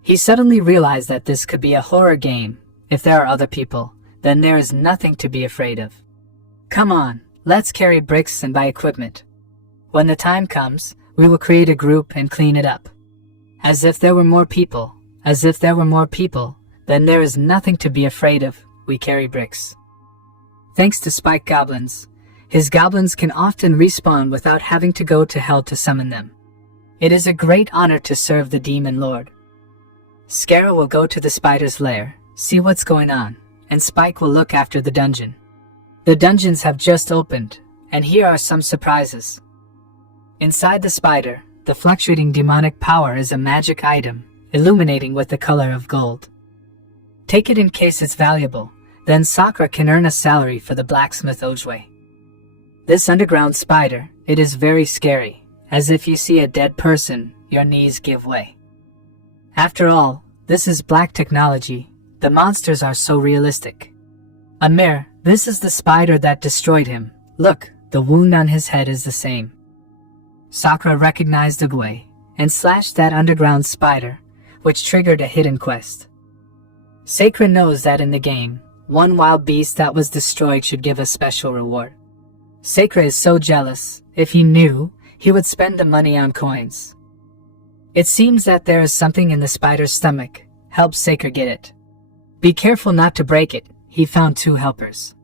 He suddenly realized that this could be a horror game. If there are other people, then there is nothing to be afraid of. Come on, let's carry bricks and buy equipment. When the time comes, we will create a group and clean it up. As if there were more people, then there is nothing to be afraid of. We carry bricks. Thanks to Spike Goblins, his goblins can often respawn without having to go to hell to summon them. It is a great honor to serve the Demon Lord. Scarra will go to the spider's lair, see what's going on, and Spike will look after the dungeon. The dungeons have just opened, and here are some surprises. Inside the spider, the fluctuating demonic power is a magic item, illuminating with the color of gold. Take it in case it's valuable, then Sakura can earn a salary for the blacksmith Ojue. This underground spider, it is very scary. As if you see a dead person, your knees give way. After all, this is black technology. The monsters are so realistic. Amir, this is the spider that destroyed him. Look, the wound on his head is the same. Sakura recognized Ojue and slashed that underground spider, which triggered a hidden quest. Sakura knows that in the game, one wild beast that was destroyed should give a special reward. Sakura is so jealous. If he knew, he would spend the money on coins. It seems that there is something in the spider's stomach. Help Sakura get it. Be careful not to break it. He found 2 helpers.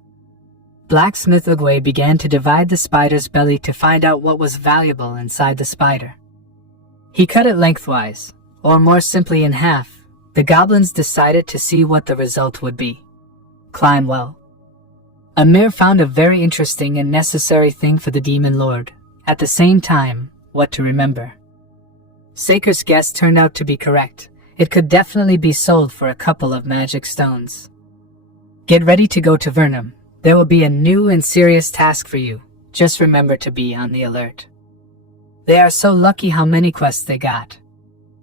Blacksmith Ojue began to divide the spider's belly to find out what was valuable inside the spider. He cut it lengthwise, or more simply in half. The goblins decided to see what the result would be. Climb well. Amir found a very interesting and necessary thing for the Demon Lord. At the same time, what to remember. Sakura's guess turned out to be correct. It could definitely be sold for a couple of magic stones. Get ready to go to Vernum. There will be a new and serious task for you. Just remember to be on the alert. They are so lucky how many quests they got.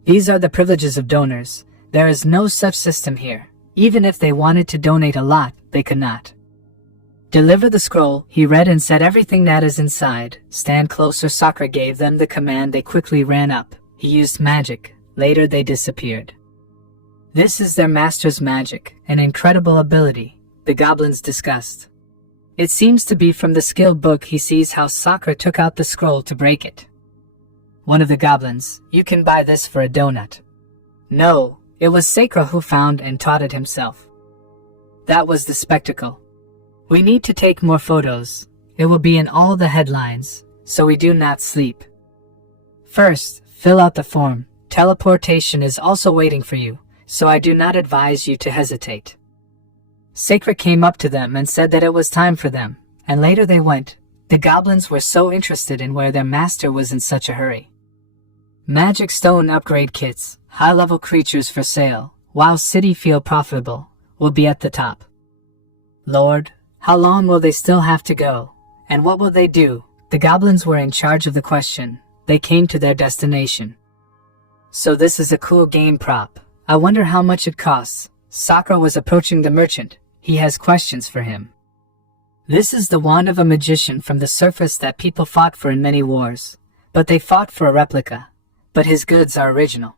These are the privileges of donors. There is no such system here. Even if they wanted to donate a lot, they could not. Deliver the scroll, he read and said everything that is inside. Stand closer. Sakura gave them the command. They quickly ran up. He used magic. Later they disappeared. This is their master's magic, an incredible ability, the goblins discussed. It seems to be from the skill book. He sees how Sakura took out the scroll to break it. One of the goblins, you can buy this for a donut. No, it was Sakura who found and taught it himself. That was the spectacle. We need to take more photos. It will be in all the headlines, so we do not sleep. First, fill out the form. Teleportation is also waiting for you, so I do not advise you to hesitate. Sakura came up to them and said that it was time for them, and later they went. The goblins were so interested in where their master was in such a hurry. Magic stone upgrade kits, high-level creatures for sale, while city feel profitable, will be at the top. Lord, how long will they still have to go? And what will they do? The goblins were in charge of the question. They came to their destination. So this is a cool game prop. I wonder how much it costs. Sakura was approaching the merchant. He has questions for him. This is the wand of a magician from the surface that people fought for in many wars. But they fought for a replica. But his goods are original.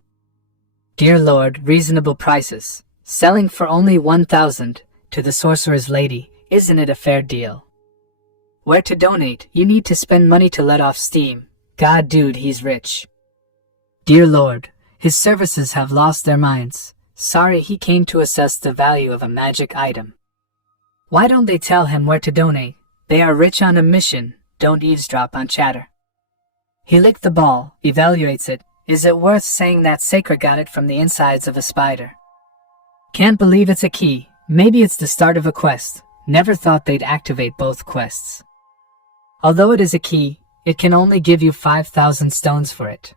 Dear Lord, reasonable prices. Selling for only 1,000 to the sorcerer's lady. Isn't it a fair deal? Where to donate? You need to spend money to let off steam. God dude, he's rich. Dear Lord, his services have lost their minds. Sorry, he came to assess the value of a magic item. Why don't they tell him where to donate? They are rich on a mission. Don't eavesdrop on chatter. He licked the ball, evaluates it. Is it worth saying that Sakura got it from the insides of a spider? Can't believe it's a key. Maybe it's the start of a quest. Never thought they'd activate both quests. Although it is a key, it can only give you 5,000 stones for it.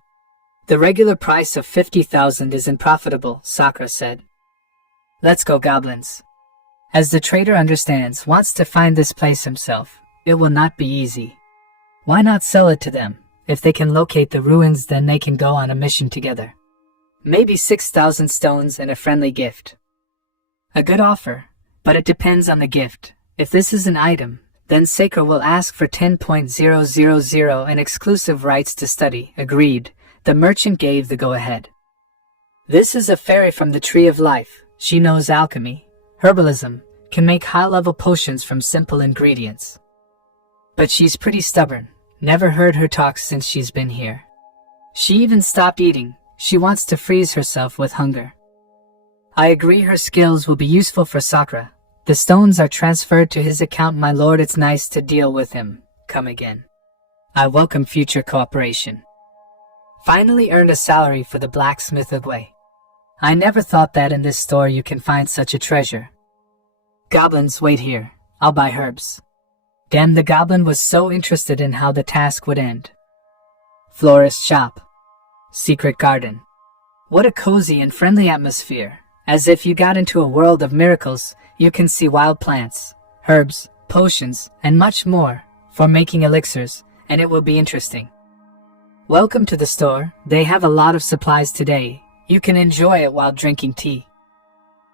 The regular price of 50,000 isn't profitable, Sakura said. Let's go, goblins. As the trader understands, wants to find this place himself, it will not be easy. Why not sell it to them? If they can locate the ruins, then they can go on a mission together. Maybe 6,000 stones and a friendly gift. A good offer, but it depends on the gift. If this is an item, then Sakura will ask for 10,000 and exclusive rights to study. Agreed. The merchant gave the go-ahead. This is a fairy from the Tree of Life. She knows alchemy, herbalism, can make high-level potions from simple ingredients. But she's pretty stubborn. Never heard her talk since she's been here. She even stopped eating. She wants to freeze herself with hunger. I agree her skills will be useful for Sakura. The stones are transferred to his account, my lord. It's nice to deal with him. Come again. I welcome future cooperation. Finally earned a salary for the blacksmith away. I never thought that in this store you can find such a treasure. Goblins, wait here. I'll buy herbs. Damn, the goblin was so interested in how the task would end. Florist shop. Secret garden. What a cozy and friendly atmosphere. As if you got into a world of miracles. You can see wild plants, herbs, potions, and much more for making elixirs, and it will be interesting. Welcome to the store. They have a lot of supplies today. You can enjoy it while drinking tea.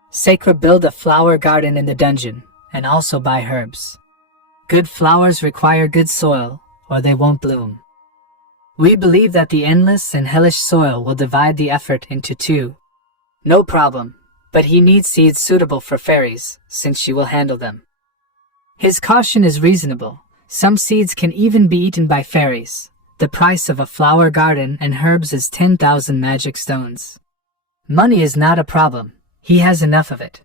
Sakura build a flower garden in the dungeon, and also buy herbs. Good flowers require good soil, or they won't bloom. We believe that the endless and hellish soil will divide the effort into two. No problem. But he needs seeds suitable for fairies, since she will handle them. His caution is reasonable. Some seeds can even be eaten by fairies. The price of a flower garden and herbs is 10,000 magic stones. Money is not a problem. He has enough of it.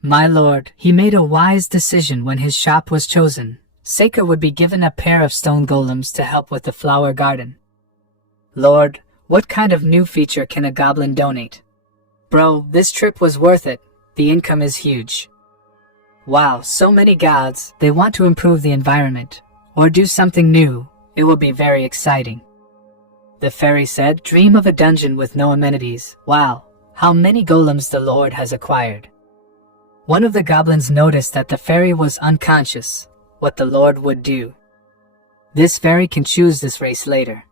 My lord, he made a wise decision when his shop was chosen. Sakura would be given a pair of stone golems to help with the flower garden. Lord, what kind of new feature can a goblin donate? Bro, this trip was worth it. The income is huge. Wow, so many gods. They want to improve the environment or do something new. It will be very exciting. The fairy said, dream of a dungeon with no amenities. Wow, how many golems the Lord has acquired. One of the goblins noticed that the fairy was unconscious. What the Lord would do. This fairy can choose this race later.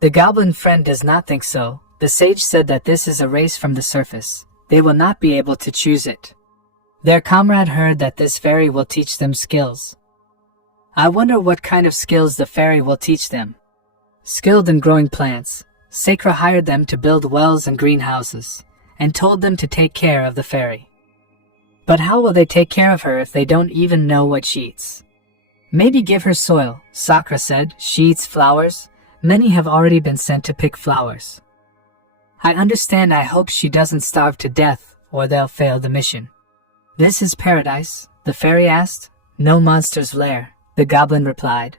The goblin friend does not think so. The sage said that this is a race from the surface. They will not be able to choose it. Their comrade heard that this fairy will teach them skills. I wonder what kind of skills the fairy will teach them. Skilled in growing plants, Sakura hired them to build wells and greenhouses, and told them to take care of the fairy. But how will they take care of her if they don't even know what she eats? Maybe give her soil, Sakura said. She eats flowers. Many have already been sent to pick flowers. I understand. I hope she doesn't starve to death, or they'll fail the mission. This is paradise? The fairy asked. No monster's lair, the goblin replied.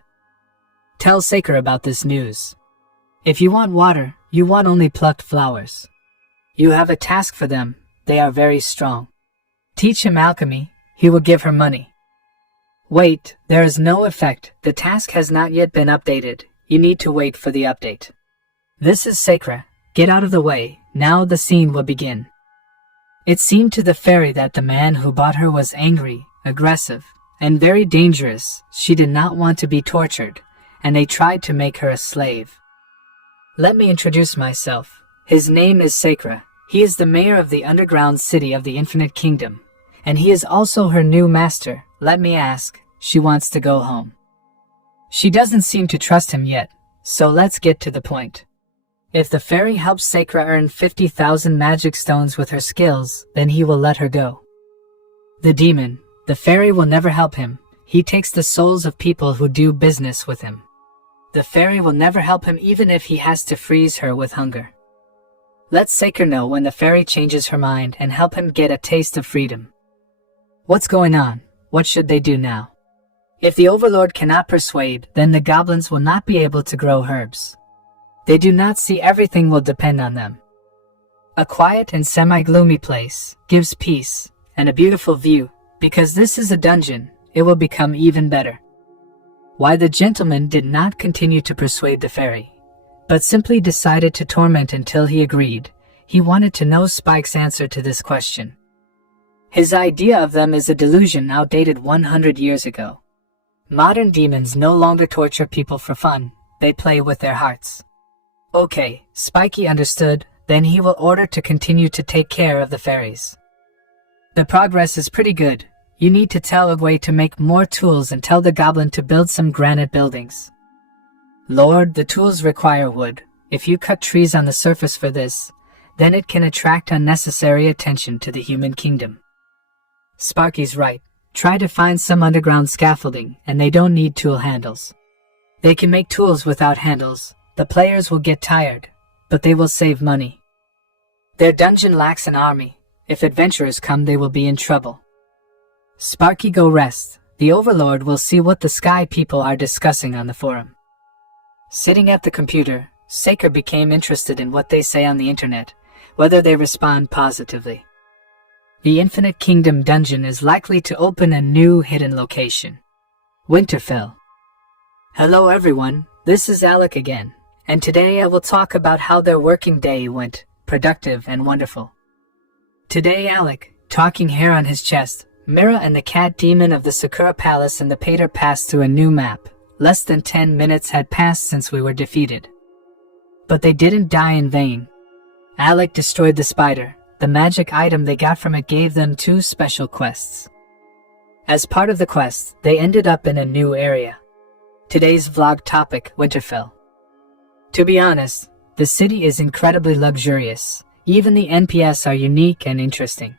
Tell Sakura about this news. If you want water, you want only plucked flowers. You have a task for them. They are very strong. Teach him alchemy. He will give her money. Wait, there is no effect. The task has not yet been updated. You need to wait for the update. This is Sakura. Get out of the way, now the scene will begin. It seemed to the fairy that the man who bought her was angry, aggressive, and very dangerous. She did not want to be tortured, and they tried to make her a slave. Let me introduce myself. His name is Sakura. He is the mayor of the underground city of the Infinite Kingdom, and he is also her new master. Let me ask, she wants to go home. She doesn't seem to trust him yet, so let's get to the point. If the fairy helps Sakura earn 50,000 magic stones with her skills, then he will let her go. The demon, the fairy will never help him. He takes the souls of people who do business with him. The fairy will never help him even if he has to freeze her with hunger. Let Sakura know when the fairy changes her mind and help him get a taste of freedom. What's going on? What should they do now? If the overlord cannot persuade, then the goblins will not be able to grow herbs. They do not see everything will depend on them. A quiet and semi-gloomy place gives peace and a beautiful view. Because this is a dungeon, it will become even better. Why the gentleman did not continue to persuade the fairy, but simply decided to torment until he agreed. He wanted to know Spike's answer to this question. His idea of them is a delusion outdated 100 years ago. Modern demons no longer torture people for fun, they play with their hearts. Okay, Spiky understood, then he will order to continue to take care of the fairies. The progress is pretty good. You need to tell Ogway to make more tools and tell the goblin to build some granite buildings. Lord, the tools require wood. If you cut trees on the surface for this, then it can attract unnecessary attention to the human kingdom. Sparky's right. Try to find some underground scaffolding, and they don't need tool handles. They can make tools without handles. The players will get tired, but they will save money. Their dungeon lacks an army. If adventurers come, they will be in trouble. Sparky, go rest. The Overlord will see what the Sky people are discussing on the forum. Sitting at the computer, Saker became interested in what they say on the internet, whether they respond positively. The Infinite Kingdom dungeon is likely to open a new hidden location. Winterfell. Hello everyone, this is Alec again, and today I will talk about how their working day went, productive and wonderful. Today Alec, talking hair on his chest, Mira and the cat demon of the Sakura Palace and the Pater passed through a new map. Less than 10 minutes had passed since we were defeated. But they didn't die in vain. Alec destroyed the spider. The magic item they got from it gave them 2 special quests. As part of the quest, they ended up in a new area. Today's vlog topic, Winterfell. To be honest, the city is incredibly luxurious. Even the NPS are unique and interesting.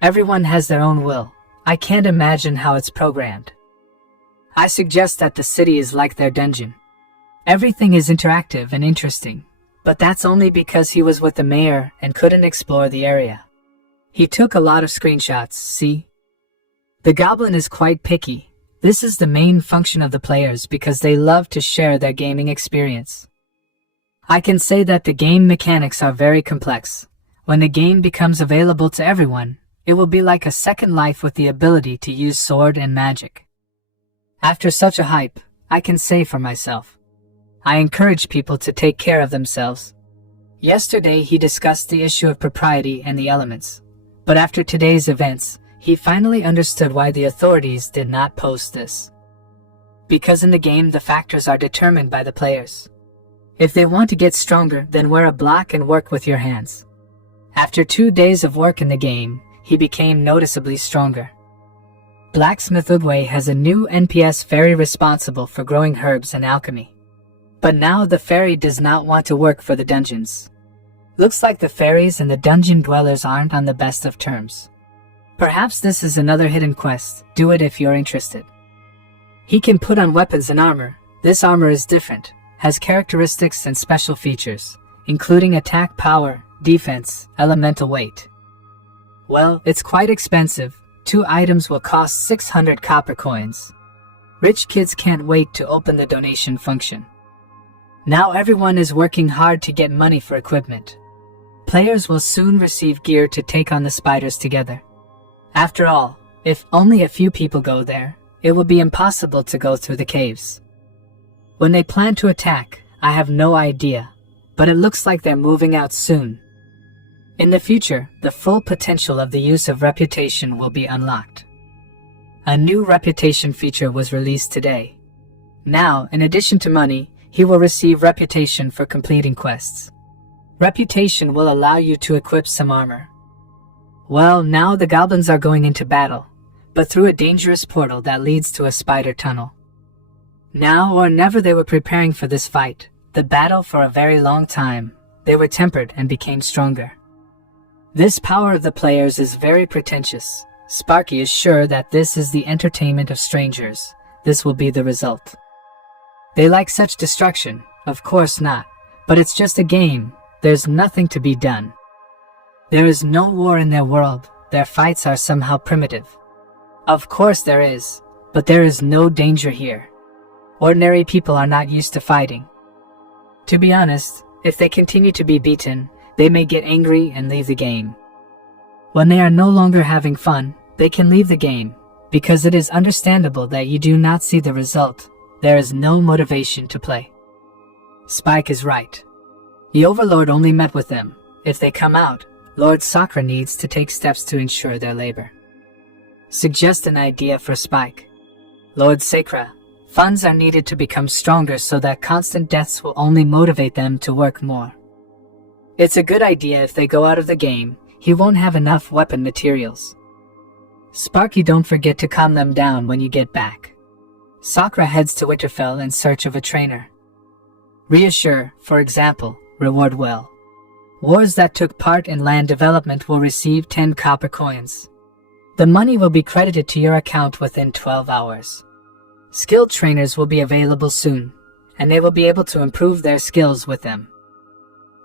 Everyone has their own will. I can't imagine how it's programmed. I suggest that the city is like their dungeon. Everything is interactive and interesting. But that's only because he was with the mayor and couldn't explore the area. He took a lot of screenshots, see? The goblin is quite picky. This is the main function of the players because they love to share their gaming experience. I can say that the game mechanics are very complex. When the game becomes available to everyone, it will be like a second life with the ability to use sword and magic. After such a hype, I can say for myself, I encourage people to take care of themselves. Yesterday he discussed the issue of propriety and the elements, but after today's events, he finally understood why the authorities did not post this. Because in the game the factors are determined by the players. If they want to get stronger, then wear a block and work with your hands. After 2 days of work in the game, he became noticeably stronger. Blacksmith Ugway has a new NPS fairy responsible for growing herbs and alchemy. But now the fairy does not want to work for the dungeons. Looks like the fairies and the dungeon dwellers aren't on the best of terms. Perhaps this is another hidden quest. Do it if you're interested. He can put on weapons and armor. This armor is different, has characteristics and special features, including attack power, defense, elemental weight. Well, it's quite expensive. 2 items will cost 600 copper coins. Rich kids can't wait to open the donation function. Now everyone is working hard to get money for equipment. Players will soon receive gear to take on the spiders together. After all, if only a few people go there, it will be impossible to go through the caves. When they plan to attack, I have no idea, but it looks like they're moving out soon. In the future, the full potential of the use of reputation will be unlocked. A new reputation feature was released today. Now, in addition to money, he will receive reputation for completing quests. Reputation will allow you to equip some armor. Well, now the goblins are going into battle, but through a dangerous portal that leads to a spider tunnel. Now or never they were preparing for this fight, the battle for a very long time. They were tempered and became stronger. This power of the players is very pretentious. Sparky is sure that this is the entertainment of strangers. This will be the result. They like such destruction? Of course not. But it's just a game. There's nothing to be done. There is no war in their world. Their fights are somehow primitive. Of course there is, but there is no danger here. Ordinary people are not used to fighting. To be honest, if they continue to be beaten, they may get angry and leave the game. When they are no longer having fun, they can leave the game, because it is understandable that you do not see the result. There is no motivation to play. Spike is right. The Overlord only met with them. If they come out, Lord Sakura needs to take steps to ensure their labor. Suggest an idea for Spike. Lord Sakura, funds are needed to become stronger so that constant deaths will only motivate them to work more. It's a good idea if they go out of the game, he won't have enough weapon materials. Sparky, don't forget to calm them down when you get back. Sakura heads to Winterfell in search of a trainer. Reassure, for example, reward well. Wars that took part in land development will receive 10 copper coins. The money will be credited to your account within 12 hours. Skilled trainers will be available soon, and they will be able to improve their skills with them.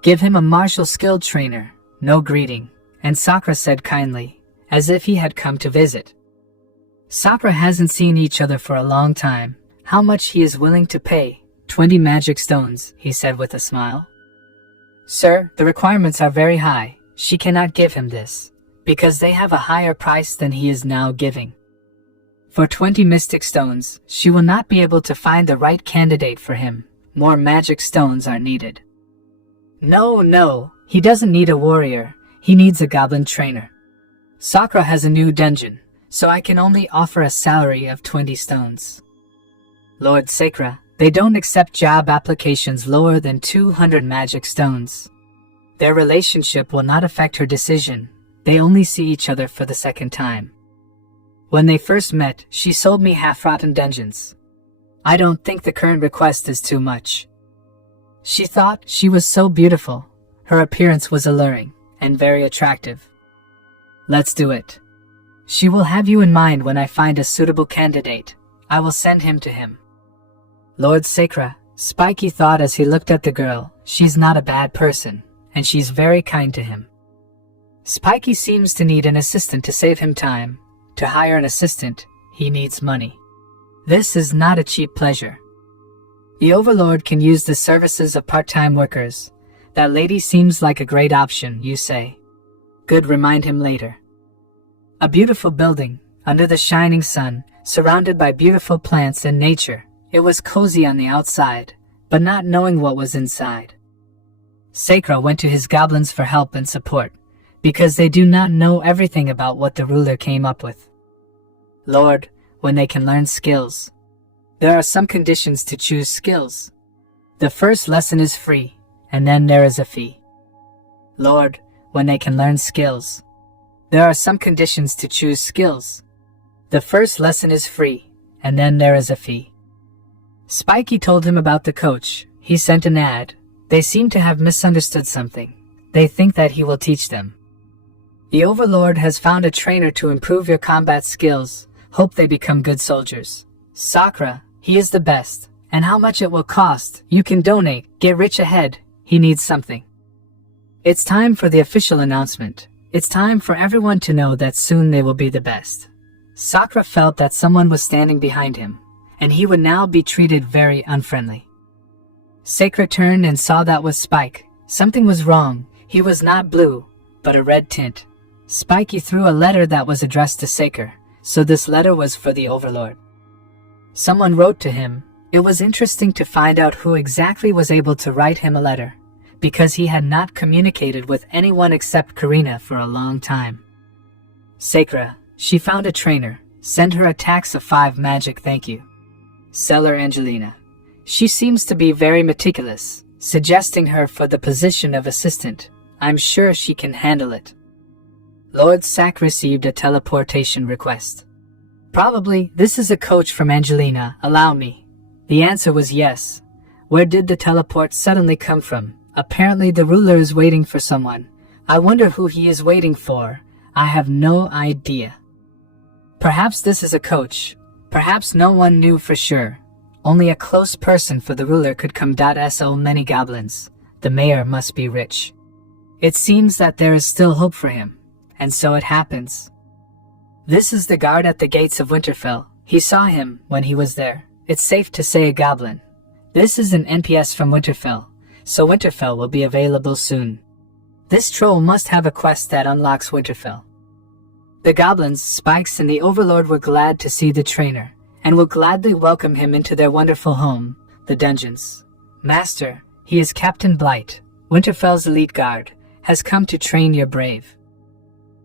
Give him a martial skilled trainer, no greeting, and Sakura said kindly, as if he had come to visit. Sakura hasn't seen each other for a long time. How much he is willing to pay? 20 magic stones, he said with a smile. Sir, the requirements are very high. She cannot give him this, because they have a higher price than he is now giving. For 20 mystic stones, she will not be able to find the right candidate for him. More magic stones are needed. No, he doesn't need a warrior. He needs a goblin trainer. Sakura has a new dungeon, so I can only offer a salary of 20 stones. Lord Sakura, they don't accept job applications lower than 200 magic stones. Their relationship will not affect her decision. They only see each other for the second time. When they first met, she sold me half-rotten dungeons. I don't think the current request is too much. She thought she was so beautiful. Her appearance was alluring and very attractive. Let's do it. She will have you in mind when I find a suitable candidate. I will send him to him. Lord Sakura, Spiky thought as he looked at the girl, she's not a bad person, and she's very kind to him. Spiky seems to need an assistant to save him time. To hire an assistant, he needs money. This is not a cheap pleasure. The Overlord can use the services of part-time workers. That lady seems like a great option, you say. Good, remind him later. A beautiful building, under the shining sun, surrounded by beautiful plants and nature. It was cozy on the outside, but not knowing what was inside. Sakura went to his goblins for help and support, because they do not know everything about what the ruler came up with. Lord, when they can learn skills. There are some conditions to choose skills. The first lesson is free, and then there is a fee. Lord, when they can learn skills. There are some conditions to choose skills. The first lesson is free, and then there is a fee. Spiky told him about the coach. He sent an ad. They seem to have misunderstood something. They think that he will teach them. The Overlord has found a trainer to improve your combat skills. Hope they become good soldiers. Sakura, he is the best. And how much it will cost, you can donate. Get rich ahead. He needs something. It's time for the official announcement. It's time for everyone to know that soon they will be the best. Sakura felt that someone was standing behind him, and he would now be treated very unfriendly. Sakura turned and saw that was Spike. Something was wrong. He was not blue, but a red tint. Spiky threw a letter that was addressed to Sakura, so this letter was for the Overlord. Someone wrote to him. It was interesting to find out who exactly was able to write him a letter, because he had not communicated with anyone except Karina for a long time. Sakura, she found a trainer. Send her a tax of 5 magic, thank you. Seller Angelina. She seems to be very meticulous, suggesting her for the position of assistant. I'm sure she can handle it. Lord Sack received a teleportation request. Probably, this is a coach from Angelina, allow me. The answer was yes. Where did the teleport suddenly come from? Apparently the ruler is waiting for someone. I wonder who he is waiting for. I have no idea. Perhaps this is a coach. Perhaps no one knew for sure. Only a close person for the ruler could come. So many goblins. The mayor must be rich. It seems that there is still hope for him. And so it happens. This is the guard at the gates of Winterfell. He saw him when he was there. It's safe to say a goblin. This is an NPS from Winterfell, so Winterfell will be available soon. This troll must have a quest that unlocks Winterfell. The goblins, Spikes, and the Overlord were glad to see the trainer, and will gladly welcome him into their wonderful home, the dungeons. Master, He is Captain Blight, Winterfell's elite guard, has come to train your brave.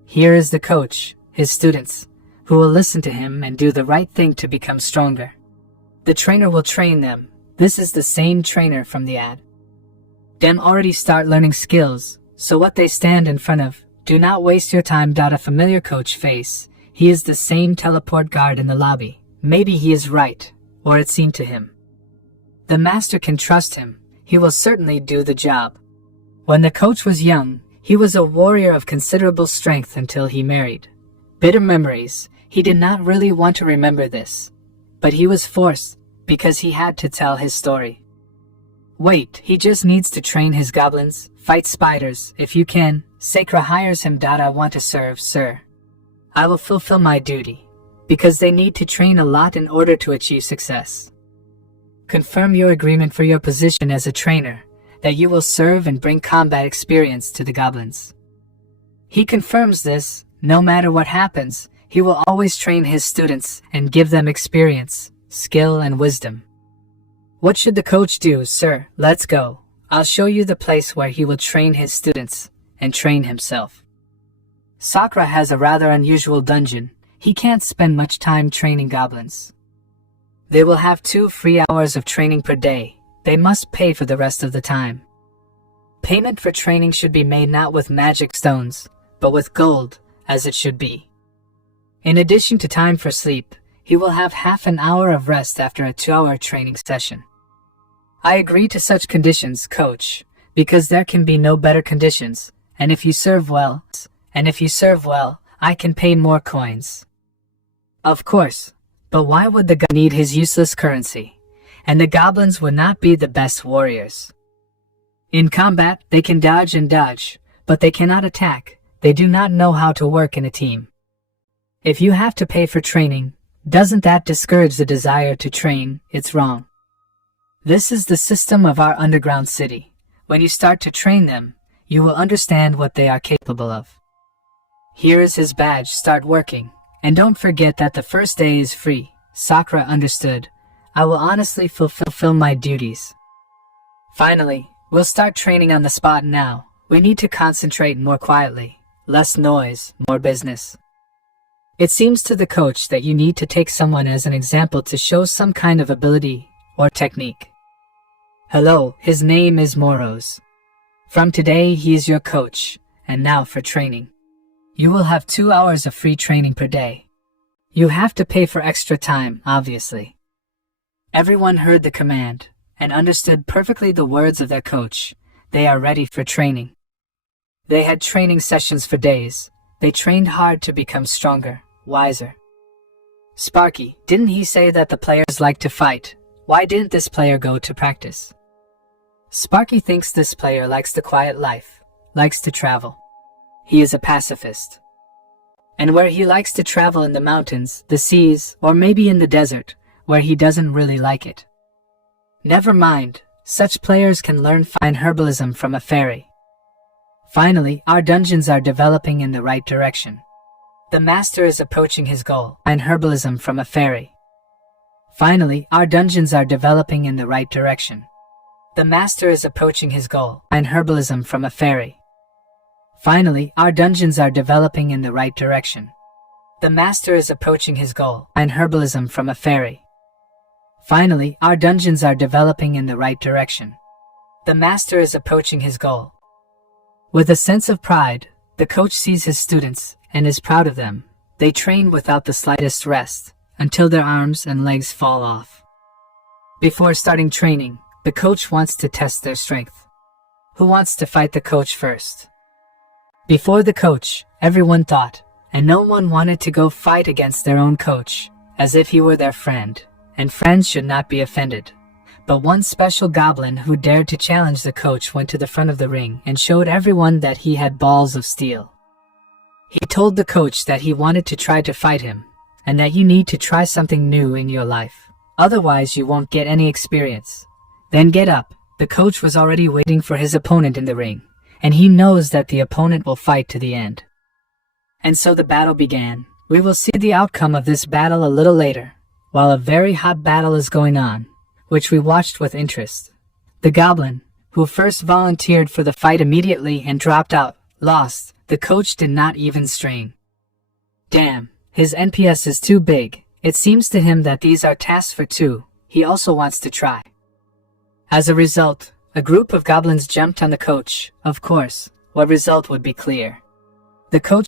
Here is the coach, his students, who will listen to him and do the right thing to become stronger. The trainer will train them. This is the same trainer from the ad. Them already start learning skills, so what they stand in front of, do not waste your time. A familiar coach face. He is the same teleport guard in the lobby. Maybe he is right, or it seemed to him. The master can trust him. He will certainly do the job. When the coach was young, he was a warrior of considerable strength until he married. Bitter memories. He did not really want to remember this, but he was forced because he had to tell his story. Wait, he just needs to train his goblins, fight spiders, if you can. Sakra hires him. I want to serve, sir. I will fulfill my duty, because they need to train a lot in order to achieve success. Confirm your agreement for your position as a trainer, that you will serve and bring combat experience to the goblins. He confirms this. No matter what happens, he will always train his students and give them experience, skill, and wisdom. What should the coach do, sir? Let's go. I'll show you the place where he will train his students and train himself. Sakra has a rather unusual dungeon. He can't spend much time training goblins. They will have 2 free hours of training per day. They must pay for the rest of the time. Payment for training should be made not with magic stones, but with gold, as it should be. In addition to time for sleep, he will have half an hour of rest after a 2-hour training session. I agree to such conditions, coach, because there can be no better conditions, and if you serve well, I can pay more coins. Of course, but why would the god need his useless currency? And the goblins would not be the best warriors. In combat, they can dodge and dodge, but they cannot attack. They do not know how to work in a team. If you have to pay for training, doesn't that discourage the desire to train? It's wrong. This is the system of our underground city. When you start to train them, you will understand what they are capable of. Here is his badge. Start working. And don't forget that the first day is free. Sakra understood. I will honestly fulfill my duties. Finally, we'll start training on the spot now. We need to concentrate more quietly. Less noise, more business. It seems to the coach that you need to take someone as an example to show some kind of ability or technique. Hello, his name is Moros. From today, he is your coach, and now for training. You will have 2 hours of free training per day. You have to pay for extra time, obviously. Everyone heard the command and understood perfectly the words of their coach. They are ready for training. They had training sessions for days. They trained hard to become stronger, wiser. Sparky, didn't he say that the players like to fight? Why didn't this player go to practice? Sparky thinks this player likes the quiet life, likes to travel. He is a pacifist. And where he likes to travel in the mountains, the seas, or maybe in the desert, where he doesn't really like it. Never mind, such players can learn fine herbalism from a fairy. Finally, our dungeons are developing in the right direction. The master is approaching his goal, fine herbalism from a fairy. Finally, our dungeons are developing in the right direction. The master is approaching his goal, fine herbalism from a fairy. Finally, our dungeons are developing in the right direction. The master is approaching his goal, fine herbalism from a fairy. Finally, our dungeons are developing in the right direction. The master is approaching his goal. With a sense of pride, the coach sees his students and is proud of them. They train without the slightest rest until their arms and legs fall off. Before starting training, the coach wants to test their strength. Who wants to fight the coach first? Before the coach, everyone thought, and no one wanted to go fight against their own coach, as if he were their friend, and friends should not be offended. But one special goblin who dared to challenge the coach went to the front of the ring and showed everyone that he had balls of steel. He told the coach that he wanted to try to fight him, and that you need to try something new in your life. Otherwise you won't get any experience. Then get up. The coach was already waiting for his opponent in the ring, and he knows that the opponent will fight to the end. And so the battle began. We will see the outcome of this battle a little later, while a very hot battle is going on, which we watched with interest. The goblin, who first volunteered for the fight immediately and dropped out, lost. The coach did not even strain. Damn, his NPS is too big. It seems to him that these are tasks for two. He also wants to try. As a result, a group of goblins jumped on the coach. Of course, what result would be clear. The coach